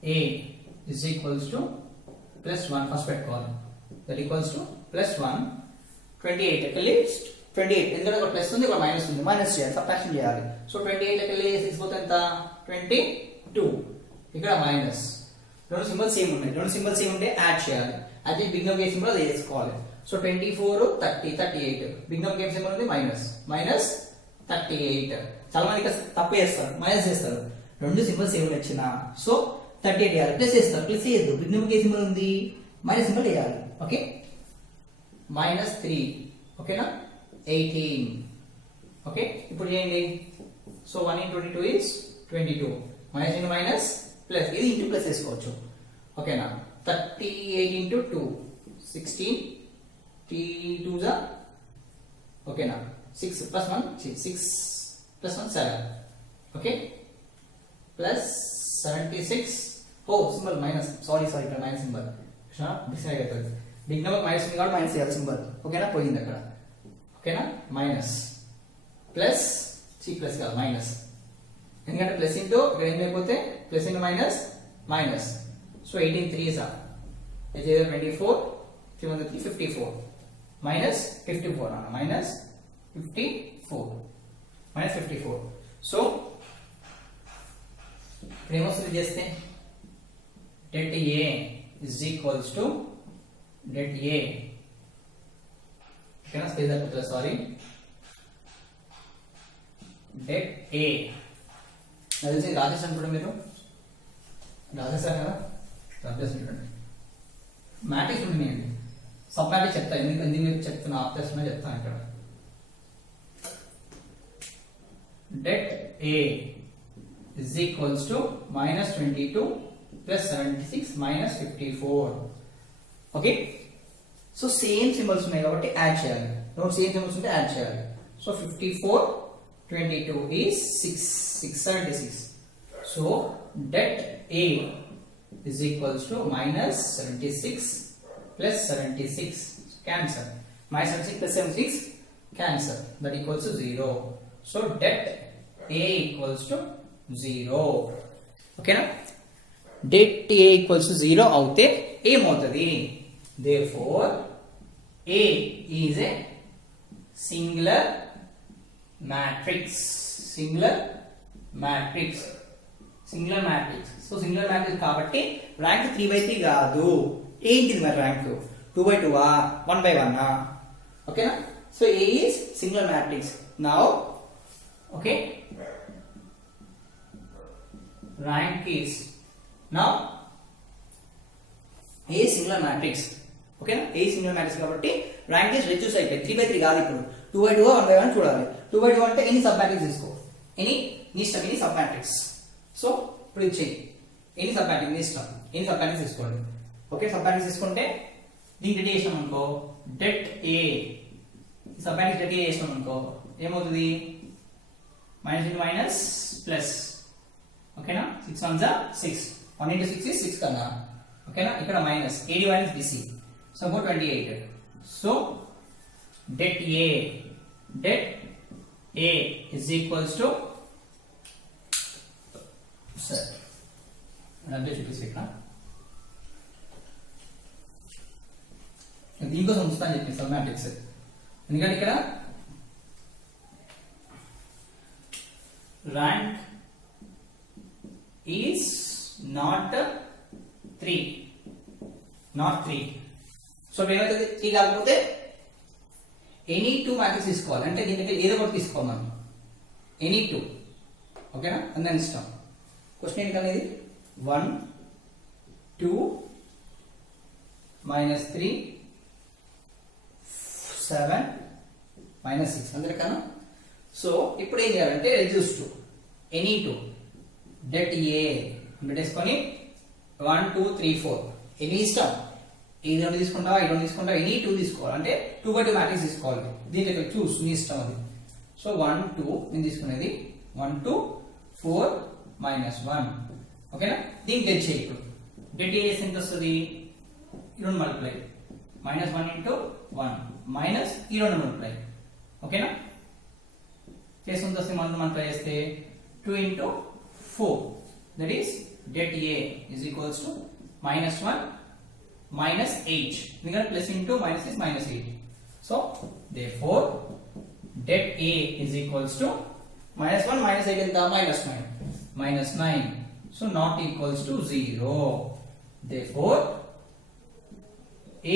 A is equals to plus 1 first పెట్టుకోవాలి that equals to plus 1 28 at least 28 ఎందుకంటే ఒక ప్లస్ ఉంది ఒక మైనస్ ఉంది మైనస్ చేయాలి సబ్ట్రాక్షన్ చేయాలి సో 28 లకి వెళ్ళి 6 పోతే ఎంత 22 ఇక్కడ మైనస్ రెండు సింబల్స్ సేమ్ ఉన్నాయి రెండు సింబల్స్ సేమ్ ఉంటే యాడ్ చేయాలి అదే బిగ్ నమ్ గేమ్ సింబల్ అది వేసుకోవాలి సో 24 30 38 బిగ్ నమ్ గేమ్ సింబల్ ఉంది మైనస్ 38 చాలా మంది తప్పు చేస్తారు మైనస్ చేస్తారు రెండు సింబల్స్ సేమ్ వచ్చిన సో 38 వేయాలి ప్లస్ చేస్తారు ప్లస్ చేయొద్దు బిగ్ నమ్ గేమ్ సింబల్ ఉంది మైనస్ సింబల్ వేయాలి ఓకే -3 ఓకేనా 18 ఓకే ఇప్పుడు చేయండి సో 1 into 22 is 22 మైనస్ into మైనస్ ప్లస్ ఇది ఇంటూ ప్లస్ చేసుకోవచ్చు ఓకేనా 38 into 2 16 3 2 जा ఓకేనా 6 plus 1 6 plus 1 7 ఓకే ప్లస్ 76 ఓ సింబల్ మైనస్ సారీ ఇక్కడ మైనస్ సింబల్ డిసైడ్ అవుతుంది బిగ్ నెంబర్ మైనస్ ఉంది కాబట్టి మైనస్ చేయాలి సింబల్ ఓకేనా పోయింది అక్కడ ఓకేనా మైనస్ ప్లస్ సి ప్లస్ కాదు మైనస్ ఎందుకంటే ప్లస్ ఇంటూ ఇక్కడ ఏం అయిపోతే plus into minus so 18 3s are 24 3 1 3 54 minus 54 అన్న మైనస్ 54 సో ఇప్పుడు ఏమొస్తుంది చేస్తే det A is equals to det A ఓకేనా స్పేస్ అయిపోతుంది సారీ det A నాకు తెలిసి రాజేష్ అనుకుంటా మీరు రాజేశారు కదా రాజేష్ చూడండి మ్యాట్రిక్స్ ఉంటున్నాయండి సబ్ మ్యాట్రిక్స్ చెప్తా ఎందుకు మీరు చెప్తున్నా ఆప్షన్ చెప్తాను ఇక్కడ det A is equals to -22 plus 76 minus 54 ఓకే సో సేమ్ సింబల్స్ ఉన్నాయి కాబట్టి యాడ్ చేయాలి నోట్ సేమ్ సింబల్స్ ఉంటే యాడ్ చేయాలి సో 54 22 is 676 so det A is equals to -76 plus 76 cancel -76 plus 76 cancel that equals to 0 so det A equals to 0 ఓకేనా det A equals to 0 అవుతే ఏమవుతుంది therefore A is a singular matrix so singular matrix కాబట్టి ర్యాంక్ 3/3 కాదు ఏంటిది మరి ర్యాంక్ 2/2 1/1 ఓకేనా so A is singular matrix now okay rank is now A is singular matrix ఓకేనా A is singular matrix కాబట్టి rank is reduce అయిపోయింది 3/3 కాదు ఇప్పుడు 2/2 1/1 చూడాలి 2/2 అంటే ఎనీ సబ్ మ్యాట్రిక్స్ తీసుకో ఎనీ సబ్ మ్యాట్రిక్స్ సో ఇప్పుడు ఇది చెయ్యి ఎనీ సబ్ మ్యాట్రిక్స్ నీ ఇష్టం ఎనీ సబ్ మ్యాట్రిక్స్ తీసుకోండి ఓకే సబ్ మ్యాట్రిక్స్ తీసుకుంటే దీనికి రెడీ చేసాం అనుకో det A sub matrix ready చేసాం అనుకో ఏమవుతుంది మైనస్ ఇంటూ మైనస్ ప్లస్ ఓకేనా 6 1 6 1 into 6 is 6 కదా ఓకేనా ఇక్కడ minus AD minus BC so go 28 so det A is equals to sir అంటే చూపిస్తా దీనికోసం ఉంచుతాను చెప్పి సబ్ మ్యాట్రిక్స్ ఎందుకంటే ఇక్కడ ర్యాంక్ is not 3 సో ఏమైతుంది 3 కాకపోతే ఎనీ 2 మ్యాట్రిక్స్ తీసుకోవాలి అంటే దీనికి ఏదో ఒకటి తీసుకోవాలి మనం ఎనీ 2 ఓకేనా అందరి ఇష్టం క్వశ్చన్ ఏంటి అనేది 1 2 -3 7 -6 అందరికన్నా సో ఇప్పుడు ఏం చేయాలంటే reduce to any 2 det A పెట్టేసుకొని 1 2 3 4 ఎనీ ఇష్టం ఈ రెండు తీసుకుంటావా ఈ రెండు తీసుకుంటావా ఎనీ 2 తీసుకోవాలి అంటే 2/2 మ్యాట్రిక్స్ తీసుకోవాలి దీంట్లో చూస్ నీ ఇష్టం అది సో 1 2 నేను తీసుకునేది 1 2 4 -1 ఓకేనా దీనికి తెచ్చే ఇప్పుడు det A ఎంత వస్తుంది ఈ రెండు మల్టిప్లై -1 into 1 మైనస్ ఈ రెండు మల్టిప్లై ఓకేనా చేసుకుంటూ వస్తే మనం మల్టిప్లై చేస్తే 2 into 4 that is det A is equals to -1 -8 because plus into minus is -8 so therefore det A is equals to minus 1 minus 8 ఎంత minus 9 so not equals to 0 therefore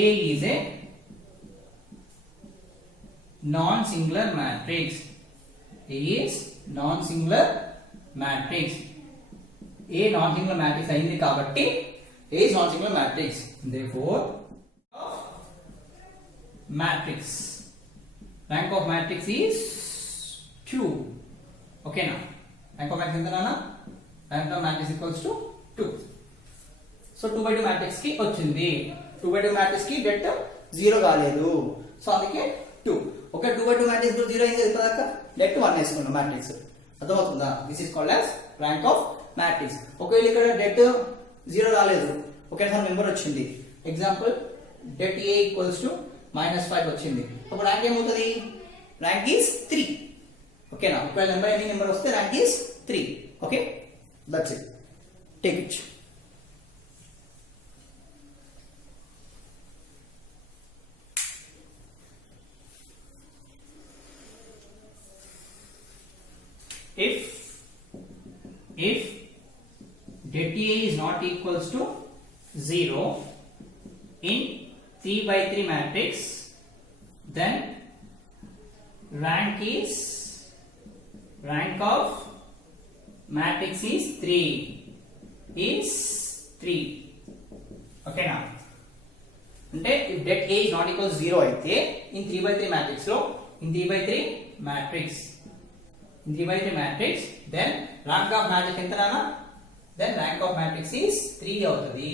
A is a non-singular matrix. A is non-singular matrix. A non-singular matrix అయింది కాబట్టి A is non-singular matrix. Therefore, matrix rank of matrix is 2. Okay now. Rank of matrix ఎంత నాన్న? Rank of matrix equals to 2. So 2 by 2 matrix కి వచ్చింది. 2 by 2 matrix కి det 0 కాలేదు. సో అందుకే 2. ఓకే 2 by 2 matrix 0 అయింది కదా det 1 వేసుకున్నాం matrix. అర్థమవుతుందా? This is called as rank of matrix. ఒకవేళ ఇక్కడ det 0 రాలేదు. ఒకే సమ్ నెంబర్ వచ్చింది. Example det A equals to -5 వచ్చింది. అప్పుడు ర్యాంక్ ఏమవుతుంది? Rank is 3. ఓకేనా? ఒకవేళ ఎనీ నెంబర్ వస్తే rank is 3. Okay? That's it. Take it. If det A is not equals to 0 in 3 by 3 matrix, then rank of matrix is 3. Okay now. అంటే if det A is not equals 0 అయితే in 3 by 3 matrix లో in 3 by 3 matrix then rank of matrix ఎంత నాన్న? then rank of matrix is 3 అవుతుంది.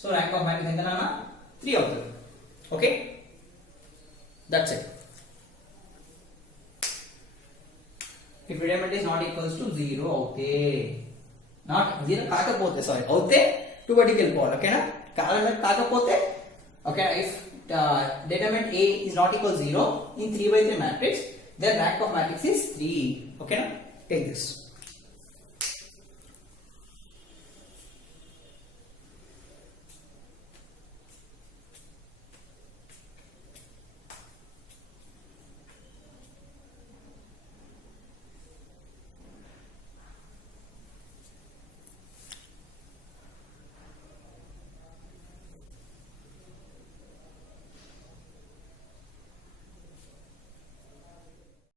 so rank of matrix ఎంత నాన్న? 3 అవుతుంది. Okay that's it. if element is not equals to 0 అవుతే not 0 కాకపోతే సారీ అవుతే 2 బయటికి వెళ్ళిపోవాలి. ఓకేనా? కాకపోతే okay if determinant A is not equal 0 in 3 by 3 matrix then rank of matrix is 3. Okay, take this.